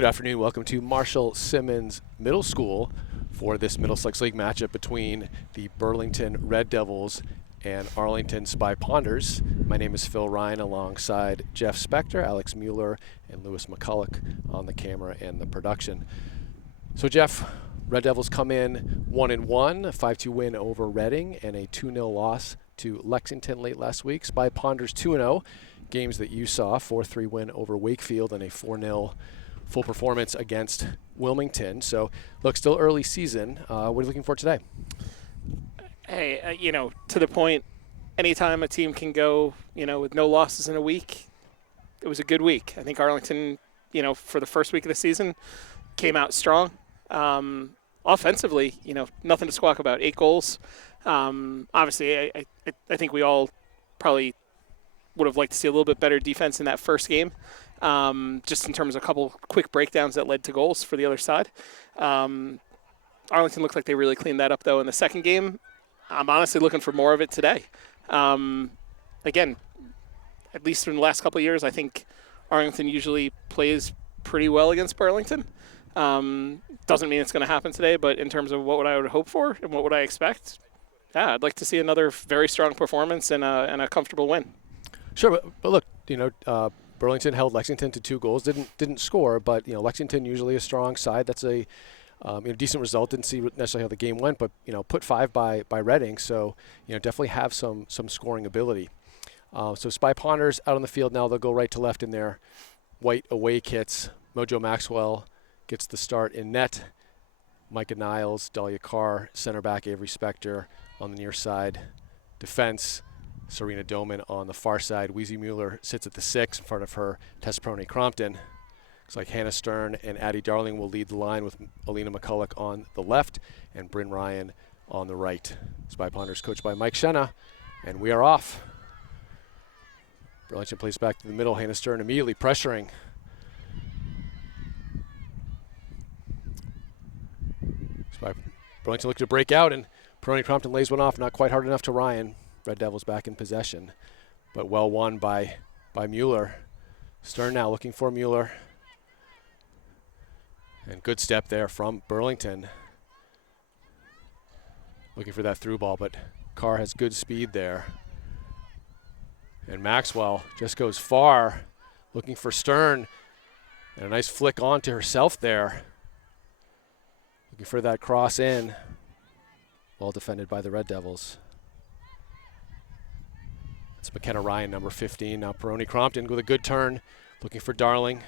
Good afternoon. Welcome to Marshall Simonds Middle School for this Middlesex League matchup between the Burlington Red Devils and Arlington Spy Ponders. My name is Phil Ryan alongside Jeff Spector, Alex Mueller, and Lewis McCulloch on the camera and the production. So Jeff, Red Devils come in 1-1, a 5-2 win over Reading and a 2-0 loss to Lexington late last week. Spy Ponders 2-0, games that you saw, 4-3 win over Wakefield and a 4-0 full performance against Wilmington. So, look, still early season. What are you looking for today? Hey, to the point, anytime a team can go, with no losses in a week, it was a good week. I think Arlington, for the first week of the season, came out strong. Offensively, nothing to squawk about. 8 goals. Obviously, I think we all probably would have liked to see a little bit better defense in that first game. Just in terms of a couple quick breakdowns that led to goals for the other side. Arlington looked like they really cleaned that up, though, in the second game. I'm honestly looking for more of it today. Again, at least in the last couple of years, I think Arlington usually plays pretty well against Burlington. Doesn't mean it's going to happen today, but in terms of what I would hope for and what would I expect, yeah, I'd like to see another very strong performance and a comfortable win. Sure, but look, Burlington held Lexington to 2 goals. Didn't score, but Lexington usually a strong side. That's a decent result. Didn't see necessarily how the game went, but put 5 by Reading. So definitely have some scoring ability. So Spy Ponders out on the field now. They'll go right to left in their white away kits. Mojo Maxwell gets the start in net. Micah Niles, Dahlia Carr, center back Avery Spector on the near side. Defense, Serena Doman on the far side. Wheezy Mueller sits at the 6 in front of her Perrone-Crompton. Looks like Hannah Stern and Addie Darling will lead the line with Alina McCulloch on the left and Bryn Ryan on the right. Spy Ponders coached by Mike Shenna, and we are off. Burlington plays back to the middle. Hannah Stern immediately pressuring. Burlington looking to break out, and Perrone-Crompton lays one off, not quite hard enough to Ryan. Red Devils back in possession, but well won by Mueller. Stern now looking for Mueller. And good step there from Burlington. Looking for that through ball, but Carr has good speed there. And Maxwell just goes far, looking for Stern. And a nice flick on to herself there. Looking for that cross in. Well defended by the Red Devils. It's McKenna Ryan, number 15. Now Perrone-Crompton with a good turn, looking for Darling.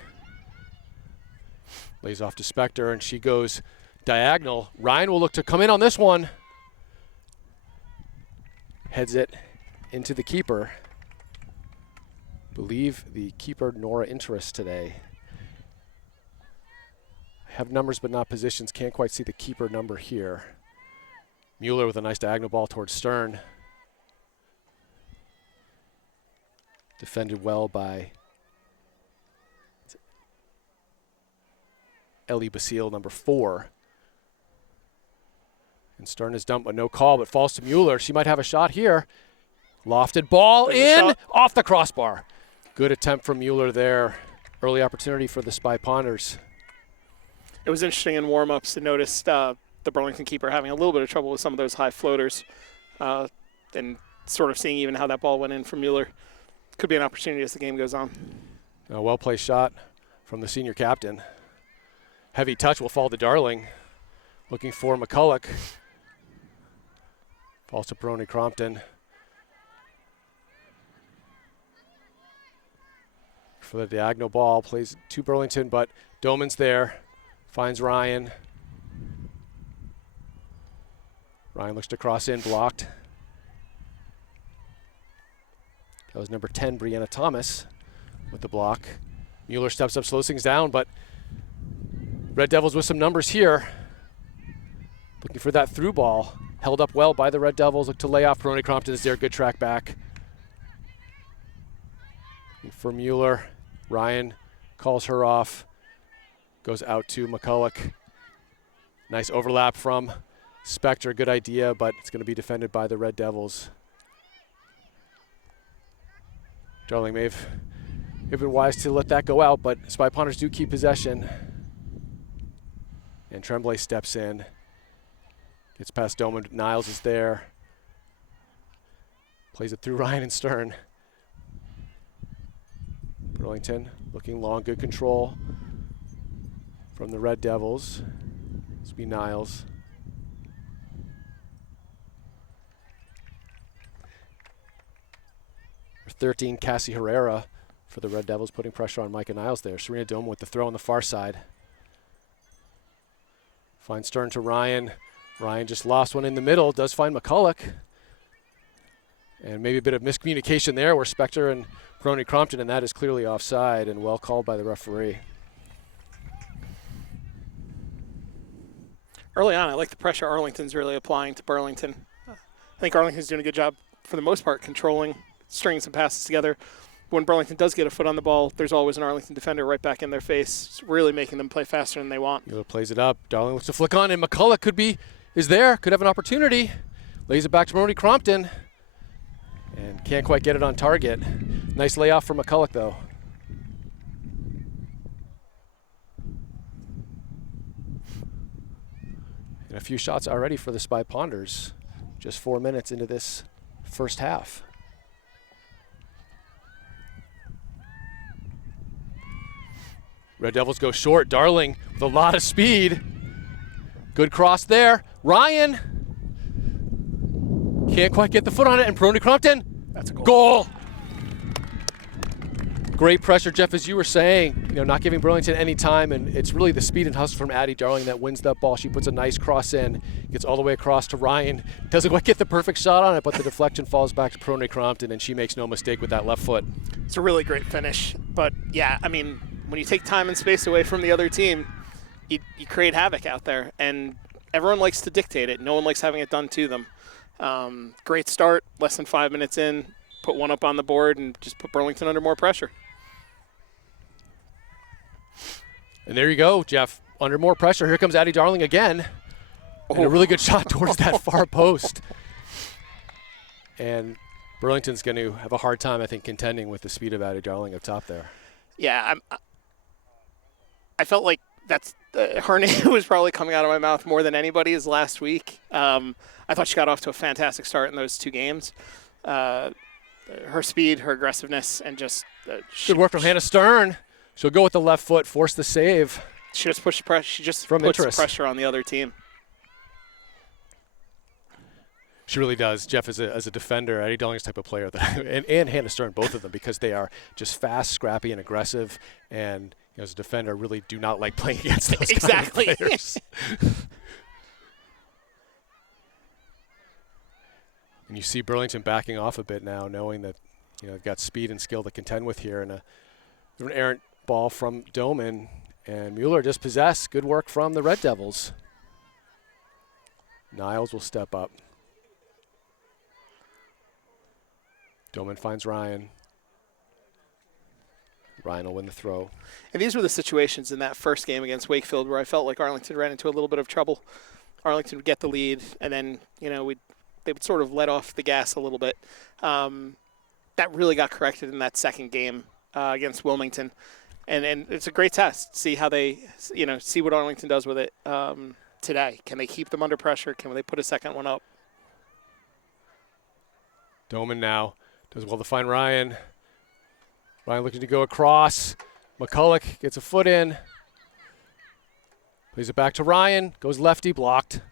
Lays off to Spector, and she goes diagonal. Ryan will look to come in on this one. Heads it into the keeper. Believe the keeper Nora Interest today. I have numbers but not positions. Can't quite see the keeper number here. Mueller with a nice diagonal ball towards Stern. Defended well by Ellie Basile, number 4. And Stern is dumped, but no call, but falls to Mueller. She might have a shot here. Lofted ball in, off the crossbar. Good attempt from Mueller there. Early opportunity for the Spy Ponders. It was interesting in warm-ups to notice the Burlington keeper having a little bit of trouble with some of those high floaters and sort of seeing even how that ball went in from Mueller. Could be an opportunity as the game goes on. A well-placed shot from the senior captain. Heavy touch will fall to Darling. Looking for McCulloch. Falls to Perrone-Crompton. For the diagonal ball, plays to Burlington, but Doman's there. Finds Ryan. Ryan looks to cross in, blocked. That was number 10, Brianna Thomas, with the block. Mueller steps up, slows things down, but Red Devils with some numbers here. Looking for that through ball. Held up well by the Red Devils. Look to lay off. Perrone-Crompton is there. Good track back. Looking for Mueller. Ryan calls her off. Goes out to McCulloch. Nice overlap from Spector. Good idea, but it's going to be defended by the Red Devils. Darling may have been wise to let that go out, but Spy Ponders do keep possession. And Tremblay steps in. Gets past Doman. Niles is there. Plays it through Ryan and Stern. Burlington looking long, good control from the Red Devils. This will be Niles. Number 13, Cassie Herrera for the Red Devils, putting pressure on Micah Niles there. Serena Doman with the throw on the far side. Finds Stern to Ryan. Ryan just lost one in the middle, does find McCulloch. And maybe a bit of miscommunication there where Spector and Perrone-Crompton, and that is clearly offside and well called by the referee. Early on, I like the pressure Arlington's really applying to Burlington. I think Arlington's doing a good job, for the most part, controlling, stringing some passes together. When Burlington does get a foot on the ball, there's always an Arlington defender right back in their face. It's really making them play faster than they want. Mueller plays it up. Darling looks to flick on, and McCulloch is there, could have an opportunity. Lays it back to Perrone-Crompton. And can't quite get it on target. Nice layoff for McCulloch, though. And a few shots already for the Spy Ponders. Just 4 minutes into this first half. Red Devils go short. Darling with a lot of speed. Good cross there. Ryan can't quite get the foot on it, and Perrone-Crompton. That's a goal. Goal. Great pressure, Jeff, as you were saying, not giving Burlington any time, and it's really the speed and hustle from Addie Darling that wins that ball. She puts a nice cross in, gets all the way across to Ryan. Doesn't quite get the perfect shot on it, but the deflection falls back to Perrone-Crompton, and she makes no mistake with that left foot. It's a really great finish. But, yeah, I mean, when you take time and space away from the other team, you create havoc out there, and everyone likes to dictate it. No one likes having it done to them. Great start, less than 5 minutes in, put one up on the board and just put Burlington under more pressure. And there you go, Jeff, under more pressure. Here comes Addie Darling again. And a really good shot towards that far post. And Burlington's going to have a hard time, I think, contending with the speed of Addie Darling up top there. Yeah, I felt like that's her name was probably coming out of my mouth more than anybody's last week. I thought she got off to a fantastic start in those 2 games. Her speed, her aggressiveness, and just good work from Hannah Stern. She'll go with the left foot, force the save. She just pushed pressure. She just from puts interest. Pressure on the other team. She really does. Jeff, as a defender, Addie Darling's type of player, and Hannah Stern, both of them, because they are just fast, scrappy, and aggressive. And as a defender, really do not like playing against those exactly. kind of players. And you see Burlington backing off a bit now, knowing that they've got speed and skill to contend with here, and an errant ball from Doman, and Mueller dispossessed. Good work from the Red Devils. Niles will step up. Doman finds Ryan. Ryan will win the throw. And these were the situations in that first game against Wakefield where I felt like Arlington ran into a little bit of trouble. Arlington would get the lead, and then they would sort of let off the gas a little bit. That really got corrected in that second game against Wilmington, and it's a great test. See how they, see what Arlington does with it today. Can they keep them under pressure? Can they put a second one up? Doman now does well to find Ryan. Ryan looking to go across. McCulloch gets a foot in. Plays it back to Ryan. Goes lefty, blocked.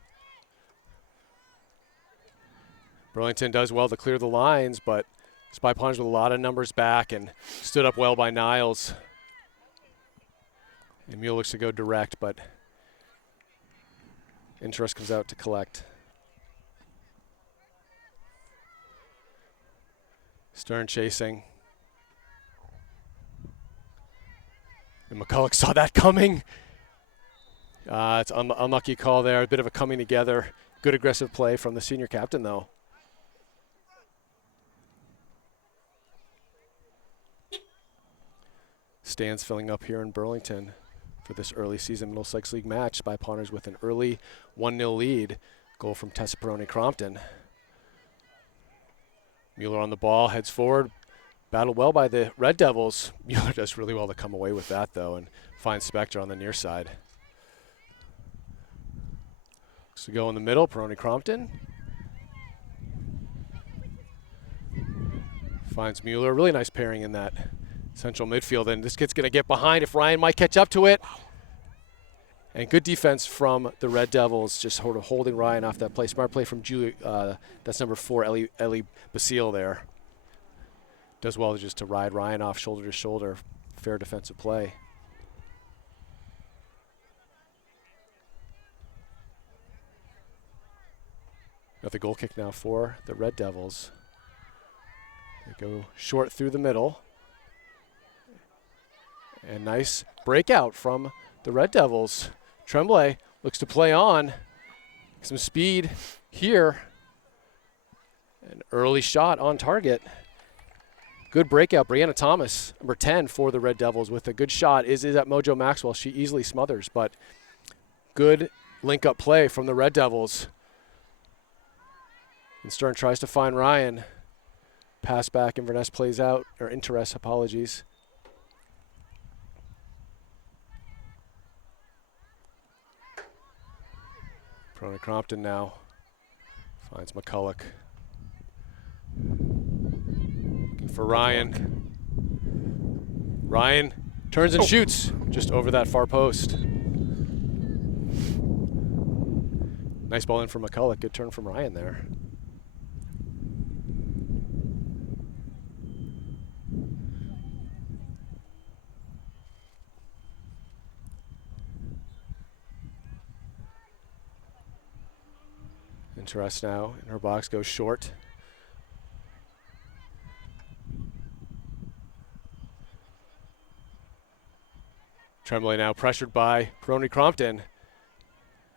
Burlington does well to clear the lines, but Spy Ponders with a lot of numbers back and stood up well by Niles. And Mueller looks to go direct, but Interest comes out to collect. Stern chasing. And McCulloch saw that coming. It's an unlucky call there. A bit of a coming together. Good aggressive play from the senior captain, though. Stands filling up here in Burlington for this early season Middlesex League match. Spy Ponders with an early 1-0 lead. Goal from Tessa Perrone-Crompton. Mueller on the ball, heads forward. Battled well by the Red Devils. Mueller does really well to come away with that, though, and finds Spector on the near side. So go in the middle, Perrone-Crompton. Finds Mueller. Really nice pairing in that central midfield. And this kid's going to get behind if Ryan might catch up to it. And good defense from the Red Devils, just sort of holding Ryan off that play. Smart play from Julie. That's number 4, Ellie Basile there. Does well just to ride Ryan off shoulder to shoulder. Fair defensive play. Got the goal kick now for the Red Devils. They go short through the middle. And nice breakout from the Red Devils. Tremblay looks to play on. Some speed here. An early shot on target. Good breakout. Brianna Thomas, number 10 for the Red Devils, with a good shot. Is at Mojo Maxwell. She easily smothers, but good link-up play from the Red Devils. And Stern tries to find Ryan. Pass back, Inverness plays out, or Interest, apologies. Perrone-Crompton now finds McCulloch. Looking for Ryan. Ryan turns and shoots just over that far post. Nice ball in for McCulloch. Good turn from Ryan there. Interest now in her box, goes short. Tremblay now pressured by Perrone-Crompton.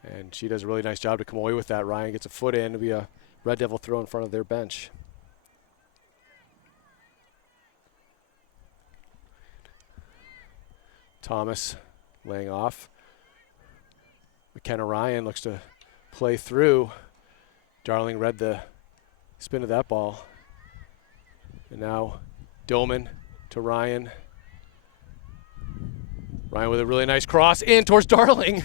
And she does a really nice job to come away with that. Ryan gets a foot in to be a Red Devil throw in front of their bench. Thomas laying off. McKenna Ryan looks to play through. Darling read the spin of that ball. And now Doman to Ryan. Ryan with a really nice cross in towards Darling.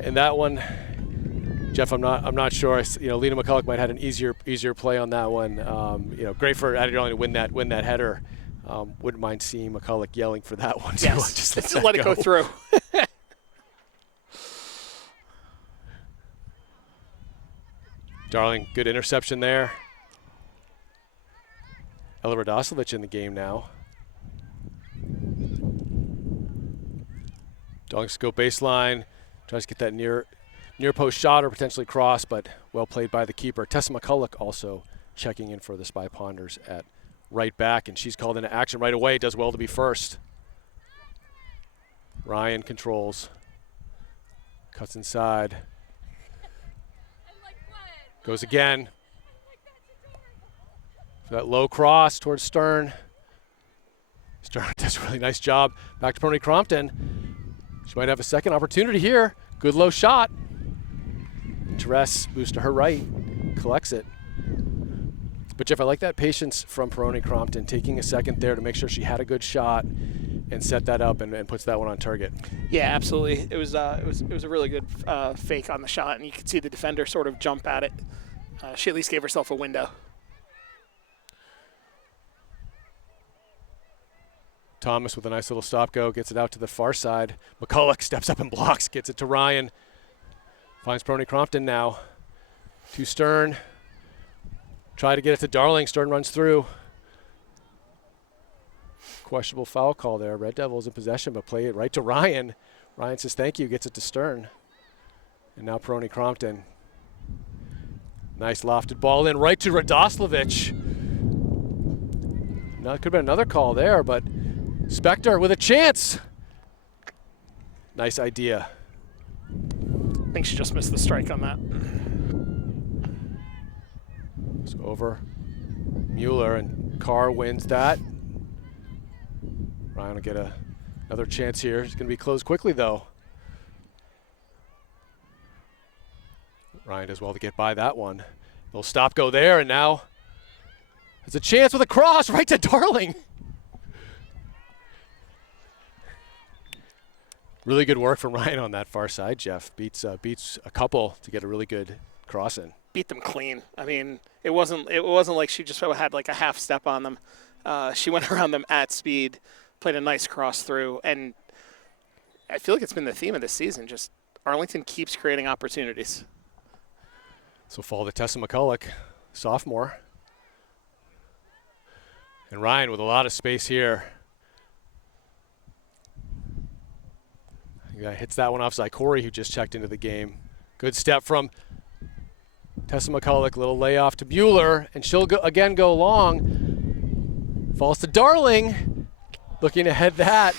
And that one, Jeff, I'm not sure. Lena McCulloch might have had an easier play on that one. Great for Addie Darling to win that header. Wouldn't mind seeing McCulloch yelling for that one. Yes, just let it go through. Darling, good interception there. Ella Radosevich in the game now. Darling's go baseline. Tries to get that near post shot or potentially cross, but well played by the keeper. Tessa McCulloch also checking in for the Spy Ponders at right back, and she's called into action right away. Does well to be first. Ryan controls. Cuts inside. Goes again. For that low cross towards Stern. Stern does a really nice job. Back to Perrone-Crompton. She might have a second opportunity here. Good low shot. Therese moves to her right, collects it. But Jeff, I like that patience from Perrone-Crompton, taking a second there to make sure she had a good shot and set that up and puts that one on target. Yeah, absolutely. It was a really good fake on the shot, and you could see the defender sort of jump at it. She at least gave herself a window. Thomas with a nice little stop go, gets it out to the far side. McCulloch steps up and blocks, gets it to Ryan. Finds Perrone-Crompton now. To Stern. Try to get it to Darling. Stern runs through. Questionable foul call there. Red Devils in possession, but play it right to Ryan. Ryan says thank you, gets it to Stern. And now Perrone-Crompton. Nice lofted ball in right to Radosevich. Now it could have been another call there, but Spector with a chance. Nice idea. I think she just missed the strike on that. It's over. Mueller, and Carr wins that. Ryan will get another chance here. It's going to be closed quickly, though. Ryan does well to get by that one. Little stop go there, and now there's a chance with a cross right to Darling. Really good work from Ryan on that far side, Jeff. Beats a couple to get a really good cross in. Beat them clean. I mean, it wasn't like she just had like a half step on them. She went around them at speed, played a nice cross through, and I feel like it's been the theme of this season. Just Arlington keeps creating opportunities. So fall to Tessa McCulloch, sophomore. And Ryan with a lot of space here. Yeah, hits that one off Zykorie, who just checked into the game. Good step from Tessa McCulloch, little layoff to Mueller, and she'll again go long. Falls to Darling, looking to head that.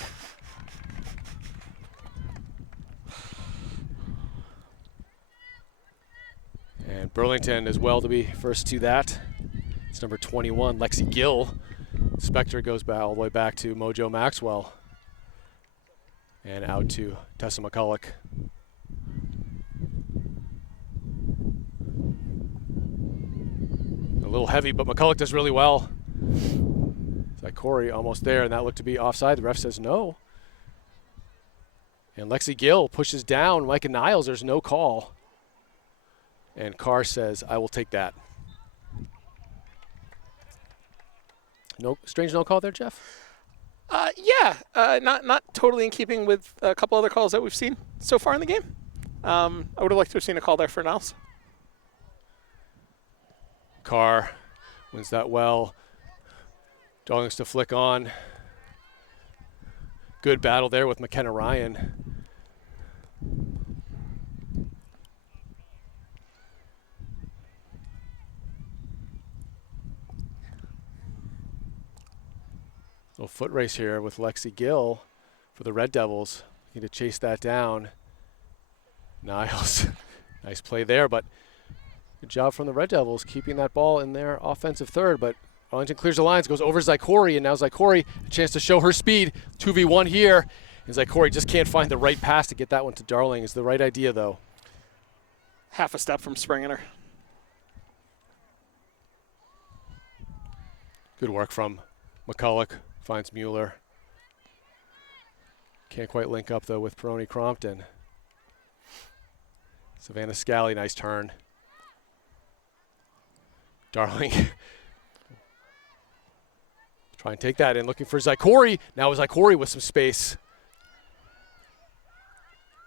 And Burlington as well to be first to that. It's number 21, Lexi Gill. Spectre goes back all the way back to Mojo Maxwell. And out to Tessa McCulloch. A little heavy, but McCulloch does really well. Zykorie almost there, and that looked to be offside. The ref says no. And Lexi Gill pushes down Micah Niles. There's no call. And Carr says, I will take that. No strange no call there, Jeff? Yeah, not totally in keeping with a couple other calls that we've seen so far in the game. I would have liked to have seen a call there for Niles. Carr wins that well. Darlings to flick on. Good battle there with McKenna Ryan. Little foot race here with Lexi Gill for the Red Devils. Need to chase that down. Niles, nice play there, but good job from the Red Devils keeping that ball in their offensive third. But Arlington clears the lines, goes over Zykorie, and now Zykorie a chance to show her speed. 2v1 here, and Zykorie just can't find the right pass to get that one to Darling. It's the right idea, though. Half a step from springing her. Good work from McCulloch. Finds Mueller. Can't quite link up, though, with Perrone-Crompton. Savannah Scally, nice turn. Darling. Try and take that in, looking for Zykorie. Now Zykorie with some space.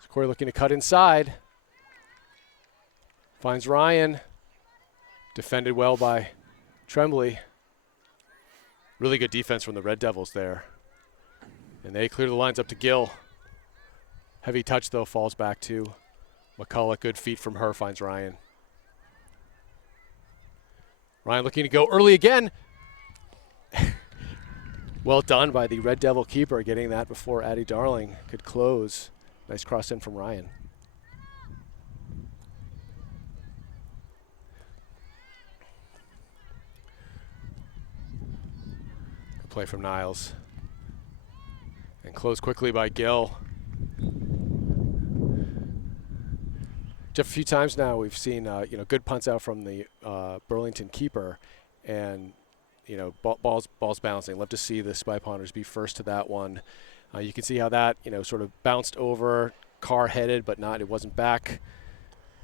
Zykorie looking to cut inside. Finds Ryan. Defended well by Tremblay. Really good defense from the Red Devils there. And they clear the lines up to Gill. Heavy touch, though, falls back to McCulloch. Good feet from her, finds Ryan. Ryan looking to go early again. Well done by the Red Devil keeper, getting that before Addie Darling could close. Nice cross in from Ryan. Play from Niles. And closed quickly by Gill. Jeff, a few times now we've seen good punts out from the Burlington keeper, and balls bouncing. Love to see the Spy Ponders be first to that one. You can see how that sort of bounced over, car headed, but not. It wasn't back,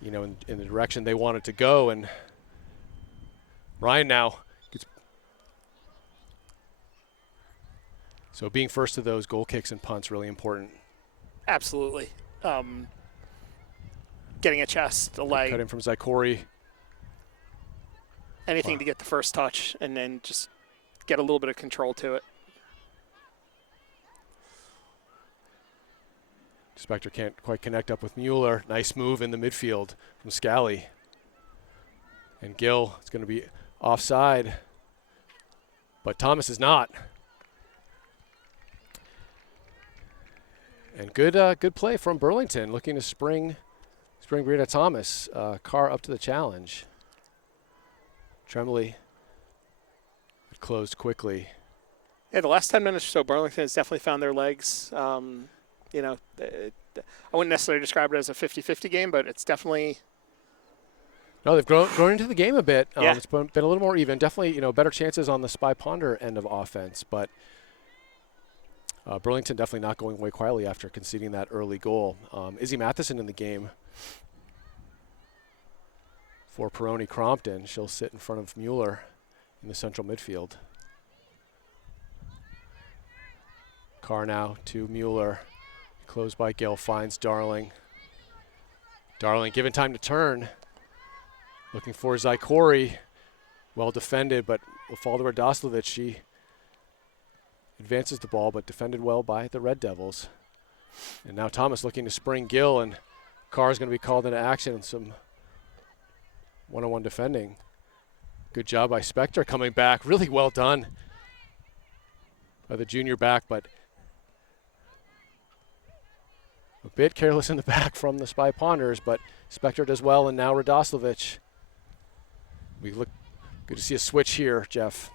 in the direction they wanted to go. And Ryan now. So being first to those goal kicks and punts really important. Absolutely. Getting a chest, a leg. Cut in from Zykorie. Anything to get the first touch and then just get a little bit of control to it. Spectre can't quite connect up with Mueller. Nice move in the midfield from Scally. And Gill, it's going to be offside. But Thomas is not. And good play from Burlington, looking to spring Brianna Thomas. Carr up to the challenge. Tremblay closed quickly. Yeah, the last 10 minutes or so, Burlington has definitely found their legs. I wouldn't necessarily describe it as a 50-50 game, but it's definitely. No, they've grown into the game a bit. Yeah. It's been a little more even. Definitely, better chances on the Spy Ponder end of offense, but Burlington definitely not going away quietly after conceding that early goal. Izzy Matheson in the game for Perrone-Crompton. She'll sit in front of Mueller in the central midfield. Carr now to Mueller. Closed by Gill, finds Darling. Darling given time to turn. Looking for Zykorie. Well defended, but will fall to Radoslovic. She advances the ball, but defended well by the Red Devils. And now Thomas looking to spring Gill, and Carr is going to be called into action in some one-on-one defending. Good job by Spector coming back. Really well done by the junior back, but a bit careless in the back from the Spy Ponders, but Spector does well, and now Radoslovic. We look good to see a switch here, Jeff.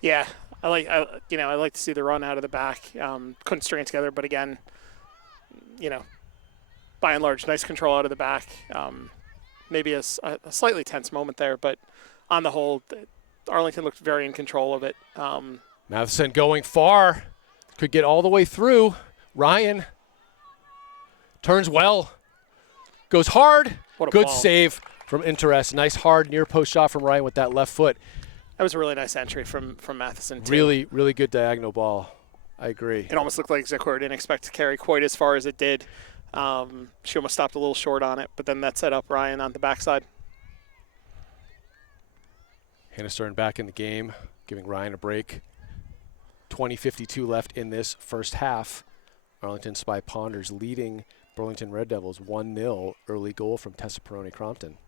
Yeah, I like to see the run out of the back. Couldn't string it together, but again, by and large, nice control out of the back. Maybe a slightly tense moment there, but on the whole, Arlington looked very in control of it. Matheson going far, could get all the way through. Ryan turns well, goes hard. What a good ball. Save from Interest. Nice hard near post shot from Ryan with that left foot. That was a really nice entry from Matheson, too. Really, really good diagonal ball. I agree. It almost looked like Zykorie didn't expect to carry quite as far as it did. She almost stopped a little short on it, but then that set up Ryan on the backside. Hannah Stern back in the game, giving Ryan a break. 20:52 left in this first half. Arlington Spy Ponders leading Burlington Red Devils 1-0. Early goal from Tessa Perrone-Crompton.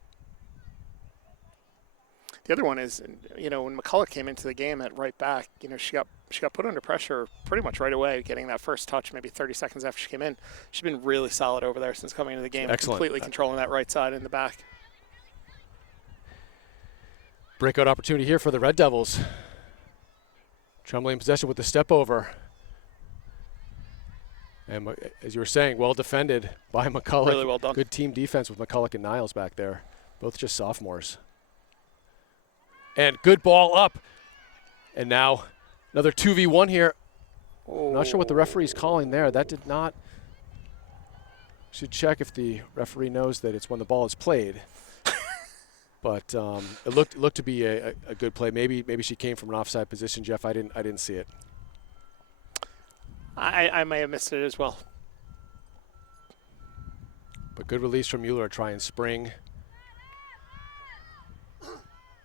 The other one is, when McCulloch came into the game at right back, she got put under pressure pretty much right away, getting that first touch maybe 30 seconds after she came in. She's been really solid over there since coming into the game. Excellent. Completely controlling that right side in the back. Breakout opportunity here for the Red Devils. Tremblay in possession with the step over. And as you were saying, well defended by McCulloch. Really well done. Good team defense with McCulloch and Niles back there. Both just sophomores. And good ball up. And now another 2v1 here. Oh. Not sure what the referee's calling there. That did not. Should check if the referee knows that it's when the ball is played. But it looked to be a good play. Maybe she came from an offside position, Jeff. I didn't see it. I may have missed it as well. But good release from Mueller to try and spring.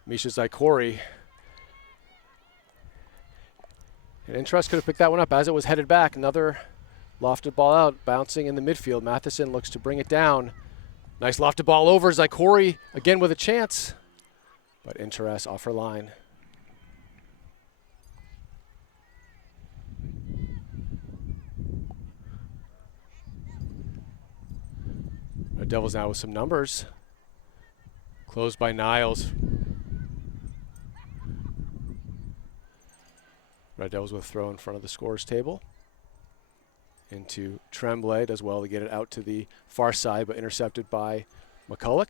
Misha Zykorie. And Interest could have picked that one up as it was headed back. Another lofted ball out, bouncing in the midfield. Matheson looks to bring it down. Nice lofted ball over. Zykorie again with a chance. But Interest off her line. Red Devils now with some numbers. Closed by Niles. Red Devils with a throw in front of the scorer's table. Into Tremblay, does well to get it out to the far side, but intercepted by McCulloch.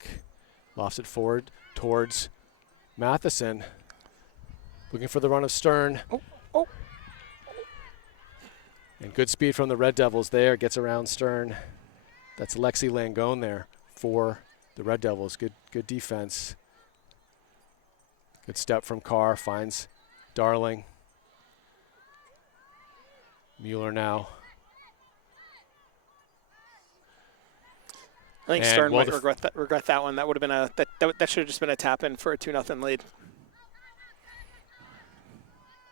Lofts it forward towards Matheson. Looking for the run of Stern. Oh. And good speed from the Red Devils there. Gets around Stern. That's Lexi Langone there for the Red Devils. Good defense. Good step from Carr. Finds Darling. Mueller now. I think And Stern might regret that one. That would have been that should have just been a tap in for a 2-0 lead.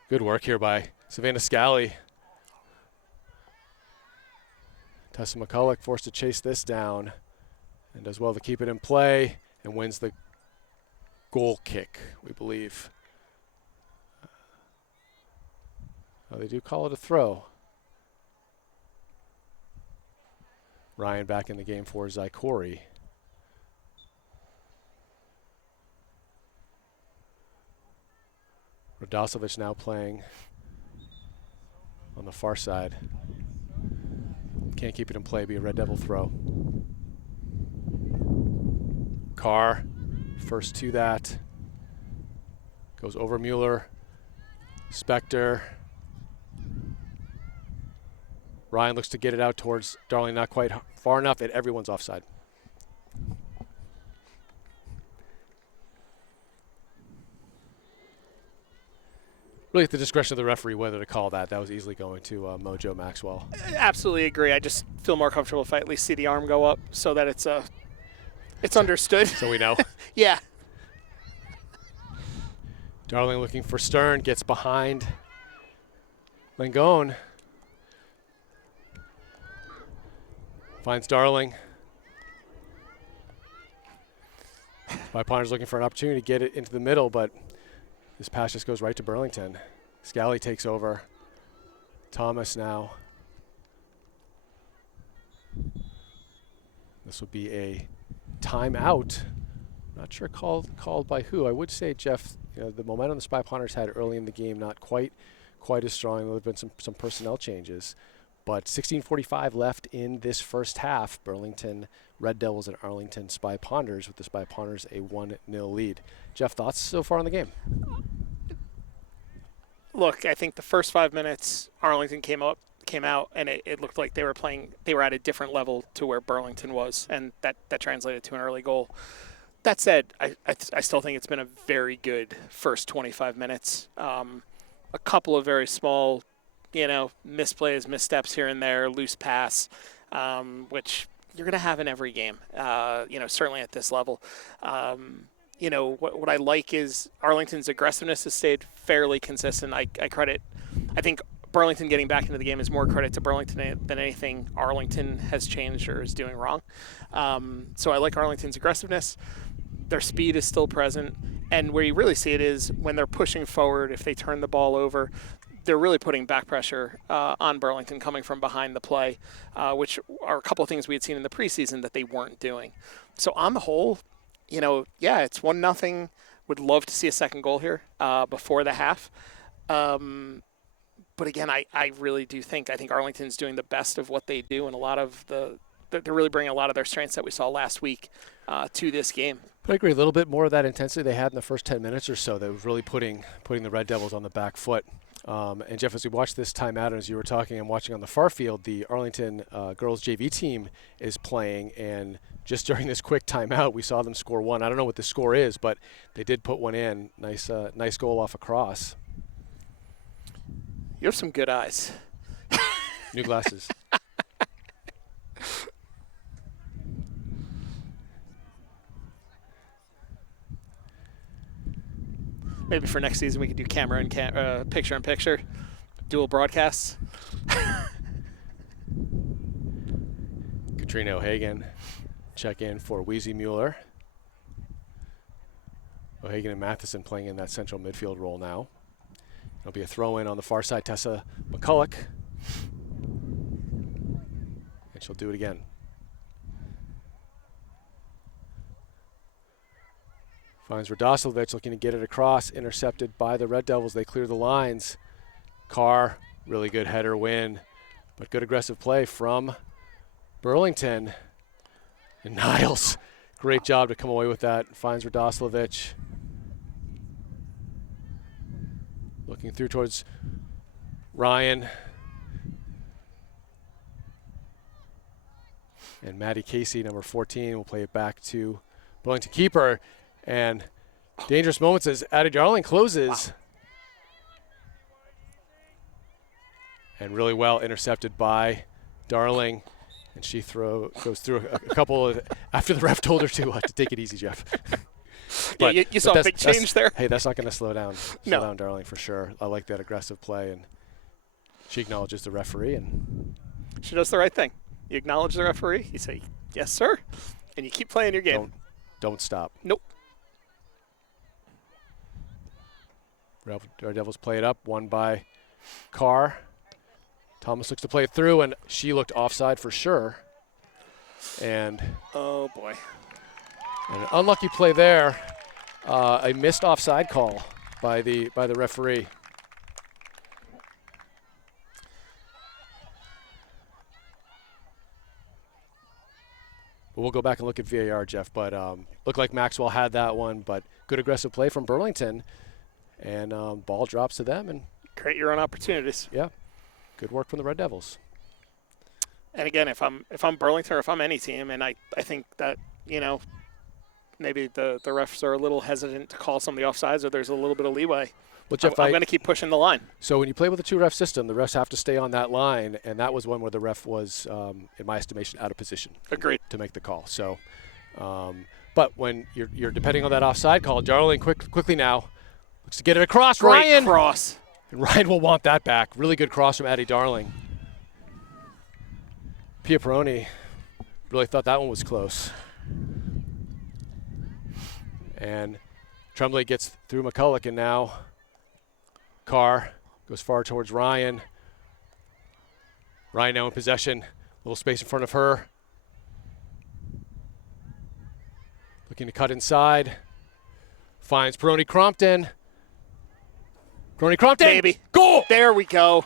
Good work here by Savannah Scally. Tessa McCulloch forced to chase this down and does well to keep it in play and wins the goal kick, we believe. They do call it a throw. Ryan back in the game for Zykorie. Radoslovic now playing on the far side. Can't keep it in play, be a Red Devil throw. Carr, first to that. Goes over Mueller. Spector. Ryan looks to get it out towards Darling, not quite far enough, and everyone's offside. Really at the discretion of the referee whether to call that. That was easily going to Mojo Maxwell. Absolutely agree. I just feel more comfortable if I at least see the arm go up so that it's understood. So we know. Yeah. Darling looking for Stern, gets behind Langone. Finds Darling. Spy Ponder's looking for an opportunity to get it into the middle, but this pass just goes right to Burlington. Scally takes over. Thomas now. This will be a timeout. Not sure called by who. I would say, Jeff, the momentum the Spy Ponders had early in the game, not quite as strong. There have been some personnel changes. But 16:45 left in this first half. Burlington Red Devils and Arlington Spy Ponders, with the Spy Ponders a 1-0 lead. Jeff, thoughts so far on the game? Look, I think the first 5 minutes, Arlington came out, and it looked like they were at a different level to where Burlington was, and that translated to an early goal. That said, I still think it's been a very good first 25 minutes. A couple of very small, misplays, missteps here and there, loose pass, which you're going to have in every game, certainly at this level. What I like is Arlington's aggressiveness has stayed fairly consistent. I think Burlington getting back into the game is more credit to Burlington than anything Arlington has changed or is doing wrong. So I like Arlington's aggressiveness. Their speed is still present. And where you really see it is when they're pushing forward, if they turn the ball over, they're really putting back pressure on Burlington coming from behind the play, which are a couple of things we had seen in the preseason that they weren't doing. So on the whole, it's 1-0. Would love to see a second goal here before the half. But again, I really do think Arlington's doing the best of what they do, and a lot of they're really bringing a lot of their strengths that we saw last week to this game. But I agree, a little bit more of that intensity they had in the first 10 minutes or so that was really putting the Red Devils on the back foot. And Jeff, as we watch this timeout, and as you were talking, I'm watching on the far field, the Arlington girls JV team is playing, and just during this quick timeout, we saw them score one. I don't know what the score is, but they did put one in. Nice goal off a cross. You have some good eyes. New glasses. Maybe for next season we could do camera and picture-in-picture, dual broadcasts. Katrina O'Hagan check in for Wheezy Mueller. O'Hagan and Matheson playing in that central midfield role now. It'll be a throw-in on the far side, Tessa McCulloch. And she'll do it again. Finds Radoslovic looking to get it across, intercepted by the Red Devils. They clear the lines. Carr, really good header win, but good aggressive play from Burlington. And Niles, great job to come away with that. Finds Radoslovic. Looking through towards Ryan. And Maddie Casey, number 14, will play it back to Burlington keeper. And dangerous moments as Addie Darling closes. Wow. And really well intercepted by Darling. And she goes through a couple of, after the ref told her to take it easy, Jeff. But, yeah, you saw a big change there. Hey, that's not going to slow down Darling for sure. I like that aggressive play, and she acknowledges the referee, and she does the right thing. You acknowledge the referee, you say, yes, sir, and you keep playing your game. Don't stop. Nope. Red Devils play it up, won by Carr. Thomas looks to play it through, and she looked offside for sure. And oh boy. An unlucky play there. A missed offside call by the referee. But we'll go back and look at VAR, Jeff. But looked like Maxwell had that one, but good aggressive play from Burlington. And ball drops to them. And create your own opportunities. Yeah. Good work from the Red Devils. And again, if I'm Burlington or if I'm any team, and I think that, maybe the refs are a little hesitant to call some of the offsides, or there's a little bit of leeway. Well, Jeff, I'm going to keep pushing the line. So when you play with a 2-ref system, the refs have to stay on that line, and that was one where the ref was, in my estimation, out of position. Agreed. To make the call. So, but when you're depending on that offside call, Darling quickly now looks to get it across. Great Ryan cross. And Ryan will want that back. Really good cross from Addie Darling. Pia Perrone really thought that one was close. And Tremblay gets through McCulloch, and now Carr goes far towards Ryan. Ryan now in possession. A little space in front of her. Looking to cut inside. Finds Perrone-Crompton. Perrone-Crompton. Baby. Goal! There we go.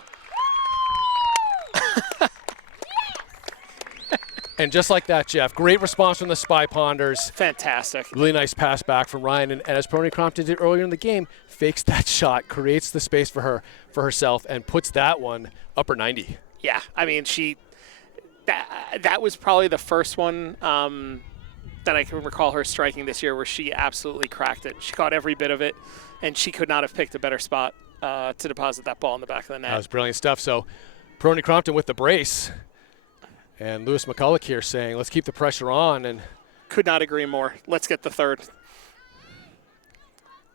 And just like that, Jeff, great response from the Spy Ponders. Fantastic. Really nice pass back from Ryan. And as Perrone-Crompton did earlier in the game, fakes that shot, creates the space for herself, and puts that one upper 90. Yeah, I mean, that was probably the first one that I can recall her striking this year where she absolutely cracked it. She caught every bit of it, and she could not have picked a better spot to deposit that ball in the back of the net. That was brilliant stuff. So Perrone-Crompton with the brace. And Lewis McCulloch here saying, let's keep the pressure on. And could not agree more. Let's get the third.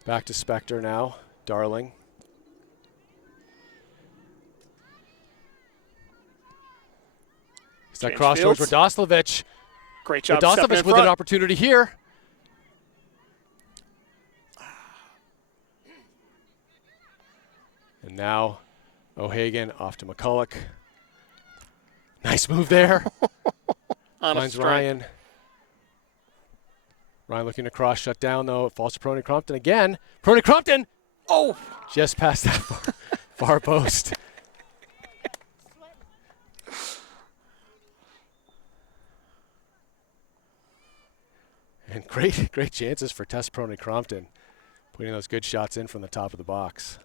Back to Spector now. Darling. It's that cross towards Radoslavich. Great job. Radoslavich with an opportunity here. And now O'Hagan off to McCulloch. Nice move there. Finds Ryan. Ryan looking to cross, shut down though. It falls to Perrone-Crompton again. Perrone-Crompton! Oh! Just past that far post. And great chances for Tess Perrone-Crompton, putting those good shots in from the top of the box.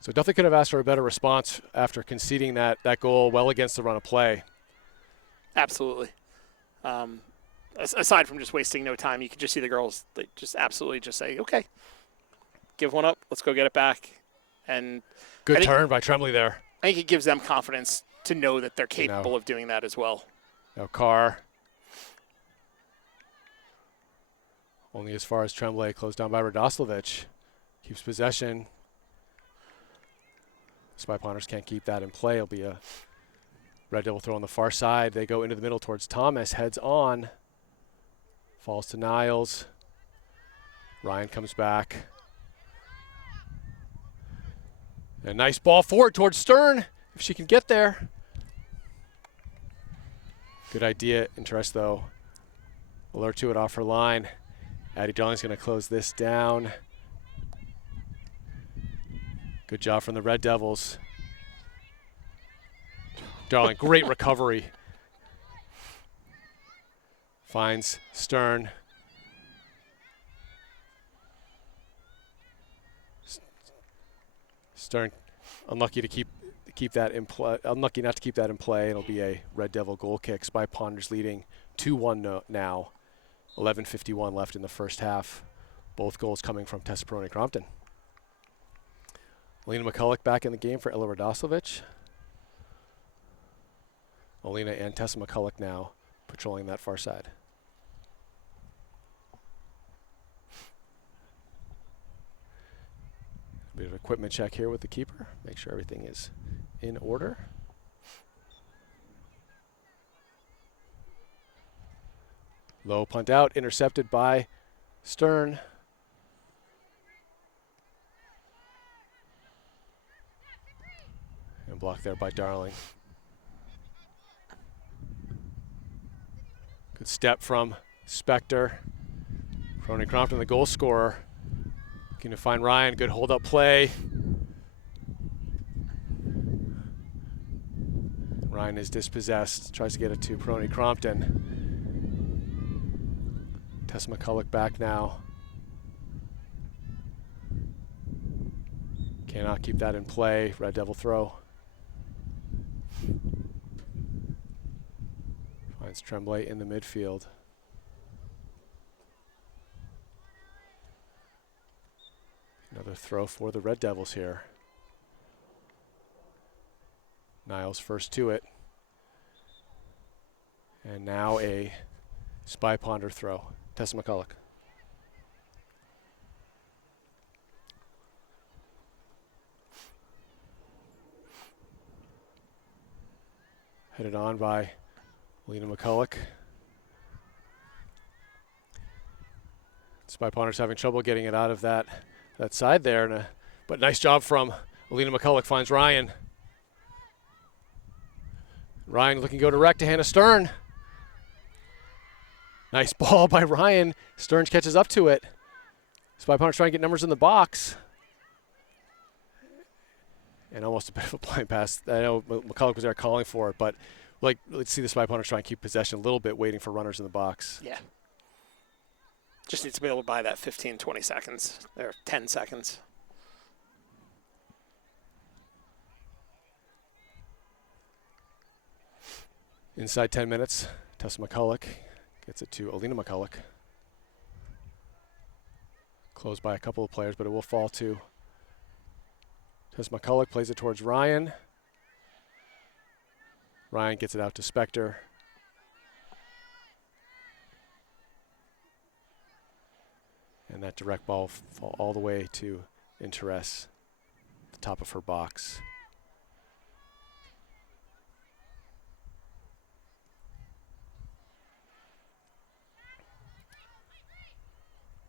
So definitely could have asked for a better response after conceding that goal well against the run of play. Absolutely. Aside from just wasting no time, you can just see the girls, they just absolutely just say, okay, give one up, let's go get it back. And good turn by Tremblay there. I think it gives them confidence to know that they're capable of doing that as well. Now Carr. Only as far as Tremblay, closed down by Radoslavich. Keeps possession. Spy Ponders can't keep that in play. It'll be a Red Devil throw on the far side. They go into the middle towards Thomas. Heads on. Falls to Niles. Ryan comes back. A nice ball forward towards Stern, if she can get there. Good idea. Interest, though. Alert to it off her line. Addie Darling's going to close this down. Good job from the Red Devils. Darling, great recovery. Finds Stern. Stern unlucky to keep that in play. Unlucky not to keep that in play. It'll be a Red Devil goal kick. Spy Ponders leading 2-1 now. 11:51 left in the first half. Both goals coming from Tessa Perrone-Crompton. Alina McCulloch back in the game for Ella Radoslavich. Alina and Tessa McCulloch now patrolling that far side. A bit of equipment check here with the keeper. Make sure everything is in order. Low punt out, intercepted by Stern. And blocked there by Darling. Good step from Spector. Perrone-Crompton, the goal scorer. Looking to find Ryan, good hold up play. Ryan is dispossessed, tries to get it to Perrone-Crompton. Tessa McCulloch back now. Cannot keep that in play. Red Devil throw. Finds Tremblay in the midfield. Another throw for the Red Devils here. Niles first to it. And now a Spy Ponder throw. Tessa McCulloch. Headed on by Alina McCulloch. Spy Ponder's having trouble getting it out of that side there. But nice job from Alina McCulloch. Finds Ryan. Ryan looking to go direct to Hannah Stern. Nice ball by Ryan. Stearns catches up to it. Spy Ponder's trying to get numbers in the box. And almost a bit of a blind pass. I know McCulloch was there calling for it, but let's see the Spy Ponder's try and keep possession a little bit, waiting for runners in the box. Yeah. Just needs to be able to buy that 15, 20 seconds, or 10 seconds. Inside 10 minutes, Tessa McCulloch gets it to Alina McCulloch. Closed by a couple of players, but it will fall to Tessa McCulloch, plays it towards Ryan. Ryan gets it out to Spector. And that direct ball fall all the way to Interess, the top of her box.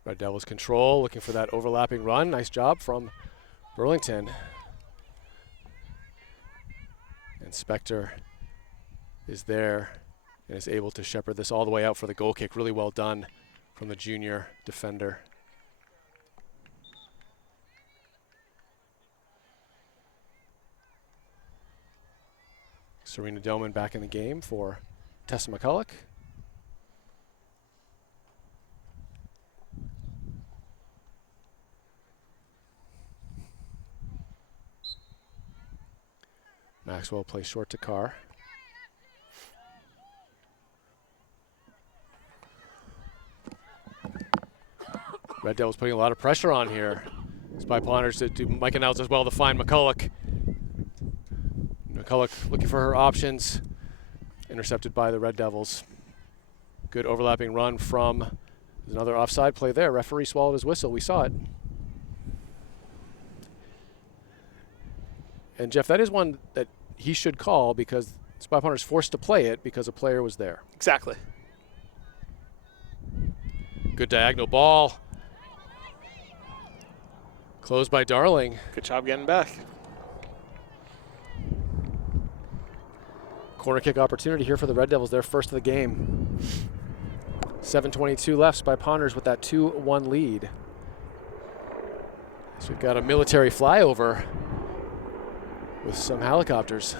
Red Devils control, looking for that overlapping run. Nice job from Burlington. And Spector is there and is able to shepherd this all the way out for the goal kick. Really well done from the junior defender. Serena Doman back in the game for Tessa McCulloch. Maxwell plays short to Carr. Red Devils putting a lot of pressure on here. Spy Ponders to do Mike and Niles as well to find McCulloch. McCulloch looking for her options. Intercepted by the Red Devils. Good overlapping run from, there's another offside play there. Referee swallowed his whistle. We saw it. And Jeff, that is one that he should call because Spy Ponder's forced to play it because a player was there. Exactly. Good diagonal ball. Closed by Darling. Good job getting back. Corner kick opportunity here for the Red Devils. Their first of the game. 7:22 left. Spy Ponders with that 2-1 lead. So we've got a military flyover with some helicopters.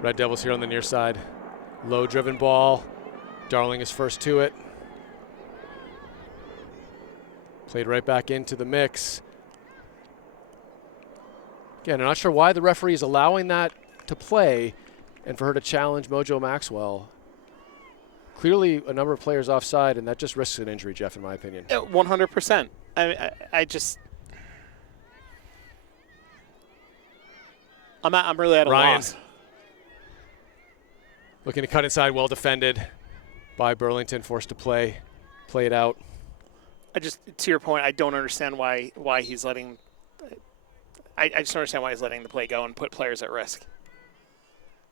Red Devils here on the near side. Low driven ball. Darling is first to it. Played right back into the mix. Again, I'm not sure why the referee is allowing that to play and for her to challenge Mojo Maxwell. Clearly a number of players offside, and that just risks an injury, Jeff, in my opinion. 100%. I just... I'm really at a loss. Looking to cut inside, well defended by Burlington, forced to play it out. To your point, I don't understand why he's letting. I just don't understand why he's letting the play go and put players at risk.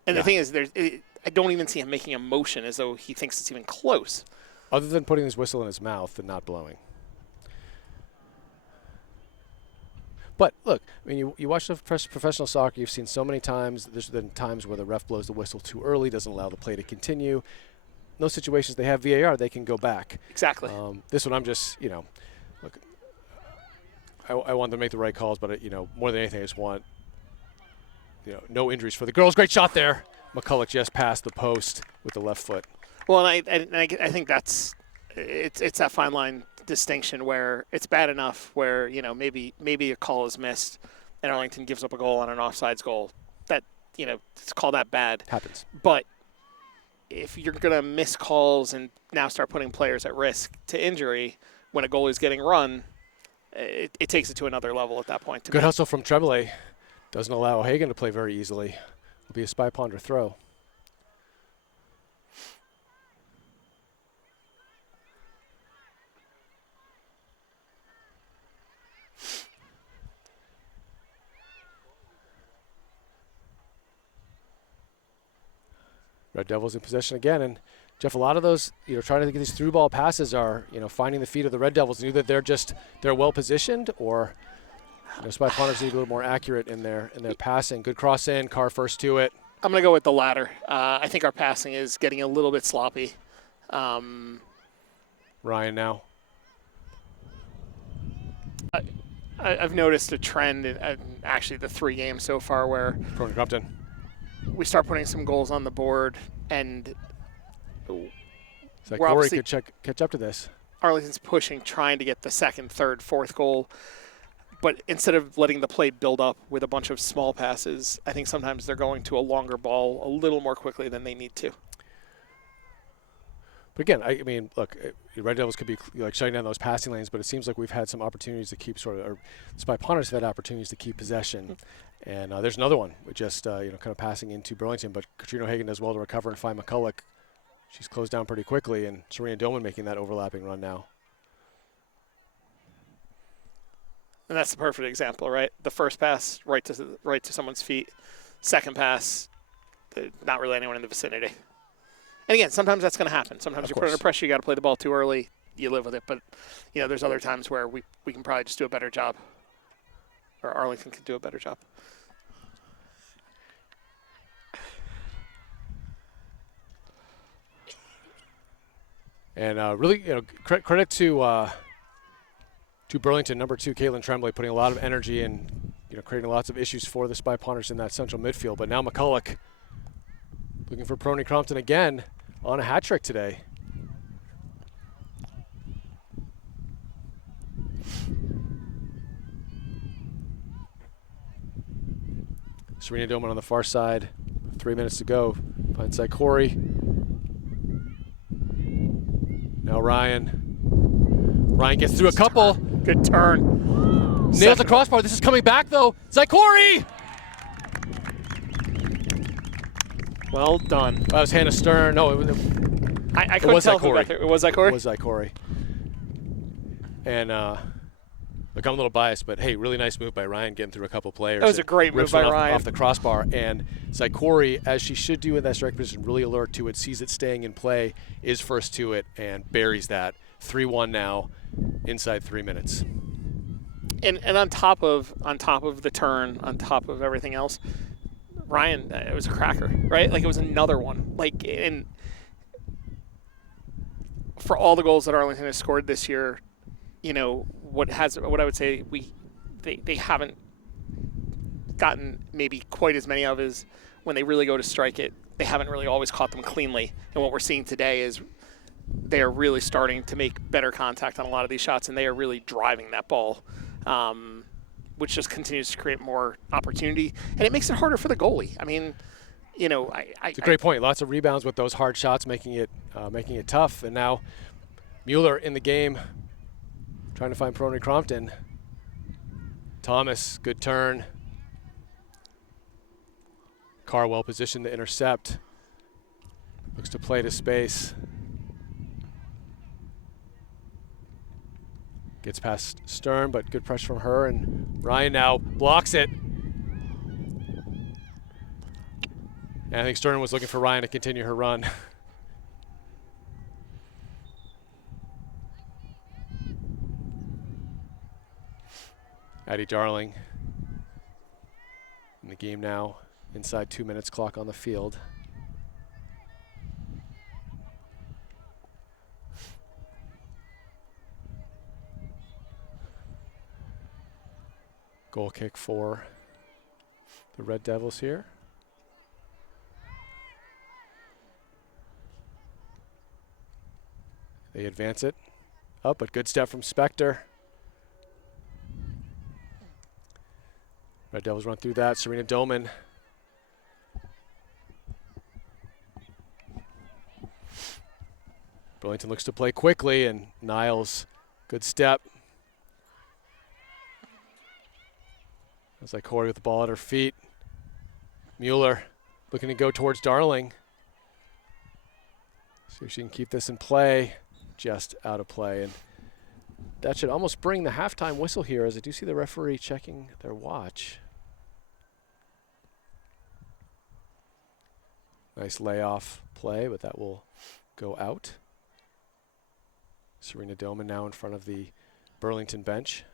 And the thing is, I don't even see him making a motion as though he thinks it's even close. Other than putting his whistle in his mouth and not blowing. But look, I mean, you watch the professional soccer, you've seen so many times, there's been times where the ref blows the whistle too early, doesn't allow the play to continue. In those situations, they have VAR, they can go back. Exactly. This one, I'm just, look, I want them to make the right calls, but, more than anything, I just want, no injuries for the girls. Great shot there. McCulloch just passed the post with the left foot. Well, and I think it's that fine line distinction where it's bad enough where, maybe a call is missed and Arlington gives up a goal on an offsides goal. That, let's call that bad. Happens. But if you're going to miss calls and now start putting players at risk to injury when a goalie is getting run, it takes it to another level at that point. Good hustle from Tremblay. Doesn't allow O'Hagan to play very easily. It'll be a Spy Ponder throw. Red Devils in possession again, and Jeff, a lot of those, trying to get these through ball passes are, finding the feet of the Red Devils, and either they're well positioned, or Spy Ponders need to be a little more accurate in their passing. Good cross in, Carr first to it. I'm going to go with the latter. I think our passing is getting a little bit sloppy. Ryan now. I've noticed a trend in actually the 3 games so far where Perrone-Crompton. We start putting some goals on the board, and Zykorie could catch up to this. Arlington's pushing, trying to get the 2nd, 3rd, 4th goal. But instead of letting the play build up with a bunch of small passes, I think sometimes they're going to a longer ball a little more quickly than they need to. But again, I mean, look, Red Devils could be shutting down those passing lanes, but it seems like we've had some opportunities to keep Spy Ponders have had opportunities to keep possession. And there's another one with just, kind of passing into Burlington, but Katrina O'Hagan does well to recover and find McCulloch. She's closed down pretty quickly, and Serena Doman making that overlapping run now. And that's the perfect example, right? The first pass, right to someone's feet. Second pass, not really anyone in the vicinity. And again, sometimes that's going to happen. Sometimes you're put under pressure, you got to play the ball too early. You live with it. But, there's other times where we can probably just do a better job. Or Arlington could do a better job. And really, credit to Burlington, number 2, Caitlin Tremblay, putting a lot of energy and creating lots of issues for the Spy Ponders in that central midfield. But now McCulloch looking for Perrone-Crompton again on a hat trick today. Serena Doman on the far side. 3 minutes to go. Finds Zykorie. Now Ryan. Ryan gets through a couple. Good turn. Nails the crossbar. This is coming back, though. Zykorie! Well done. That was Hannah Stern. No, I couldn't tell who got there. It was Zykorie? It was Zykorie. And look, I'm a little biased, but hey, really nice move by Ryan getting through a couple players. That was a great move by Ryan. Off the crossbar. And Zykorie, as she should do in that strike position, really alert to it, sees it staying in play, is first to it, and buries that. 3-1 now, inside 3 minutes. And on top of the turn, on top of everything else, Ryan, it was a cracker, right? Like, it was another one. Like, and for all the goals that Arlington has scored this year, what I would say they haven't gotten maybe quite as many of is when they really go to strike it, they haven't really always caught them cleanly. And what we're seeing today is they are really starting to make better contact on a lot of these shots, and they are really driving that ball, which just continues to create more opportunity, and it makes it harder for the goalie. I mean, it's a great point. Lots of rebounds with those hard shots, making it tough. And now Mueller in the game, trying to find Perrone-Crompton. Thomas, good turn. Carr well positioned to intercept. Looks to play to space. Gets past Stern, but good pressure from her, and Ryan now blocks it. And I think Stern was looking for Ryan to continue her run. Addie Darling in the game now, inside 2 minutes clock on the field. Goal kick for the Red Devils here. They advance it Oh, but good step from Spector. Red Devils run through that. Serena Doman. Burlington looks to play quickly, and Niles, good step. Zykorie with the ball at her feet. Mueller looking to go towards Darling. See if she can keep this in play. Just out of play. And that should almost bring the halftime whistle here, as I do see the referee checking their watch. Nice layoff play, but that will go out. Serena Doman now in front of the Burlington bench.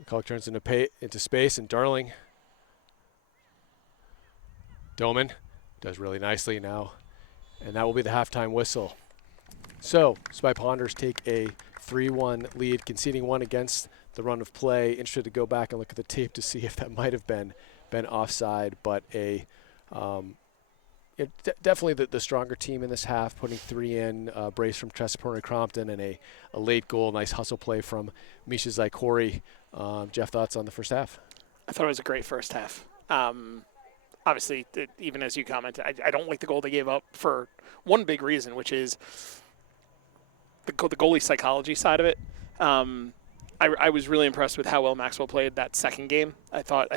McCulloch turns into space, and Darling. Doman does really nicely now, and that will be the halftime whistle. So, Spy Ponders take a 3-1 lead, conceding one against the run of play. Interested to go back and look at the tape to see if that might have been offside, but definitely the stronger team in this half, putting 3 in, brace from Perrone-Crompton, and a late goal, nice hustle play from Misha Zykorie. Jeff, thoughts on the first half? I thought it was a great first half. Obviously, even as you commented, I don't like the goal they gave up for one big reason, which is the goalie psychology side of it. I was really impressed with how well Maxwell played that second game. I thought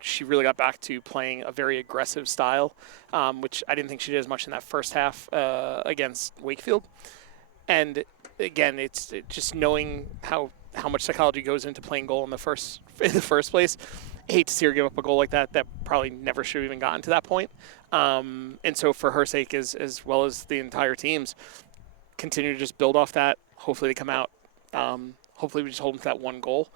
she really got back to playing a very aggressive style, which I didn't think she did as much in that first half against Wakefield. And again, it's just knowing how much psychology goes into playing goal in the first place. I hate to see her give up a goal like that probably never should have even gotten to that point. And so for her sake, as well as the entire team's, continue to just build off that. Hopefully they come out. Hopefully we just hold them to that one goal.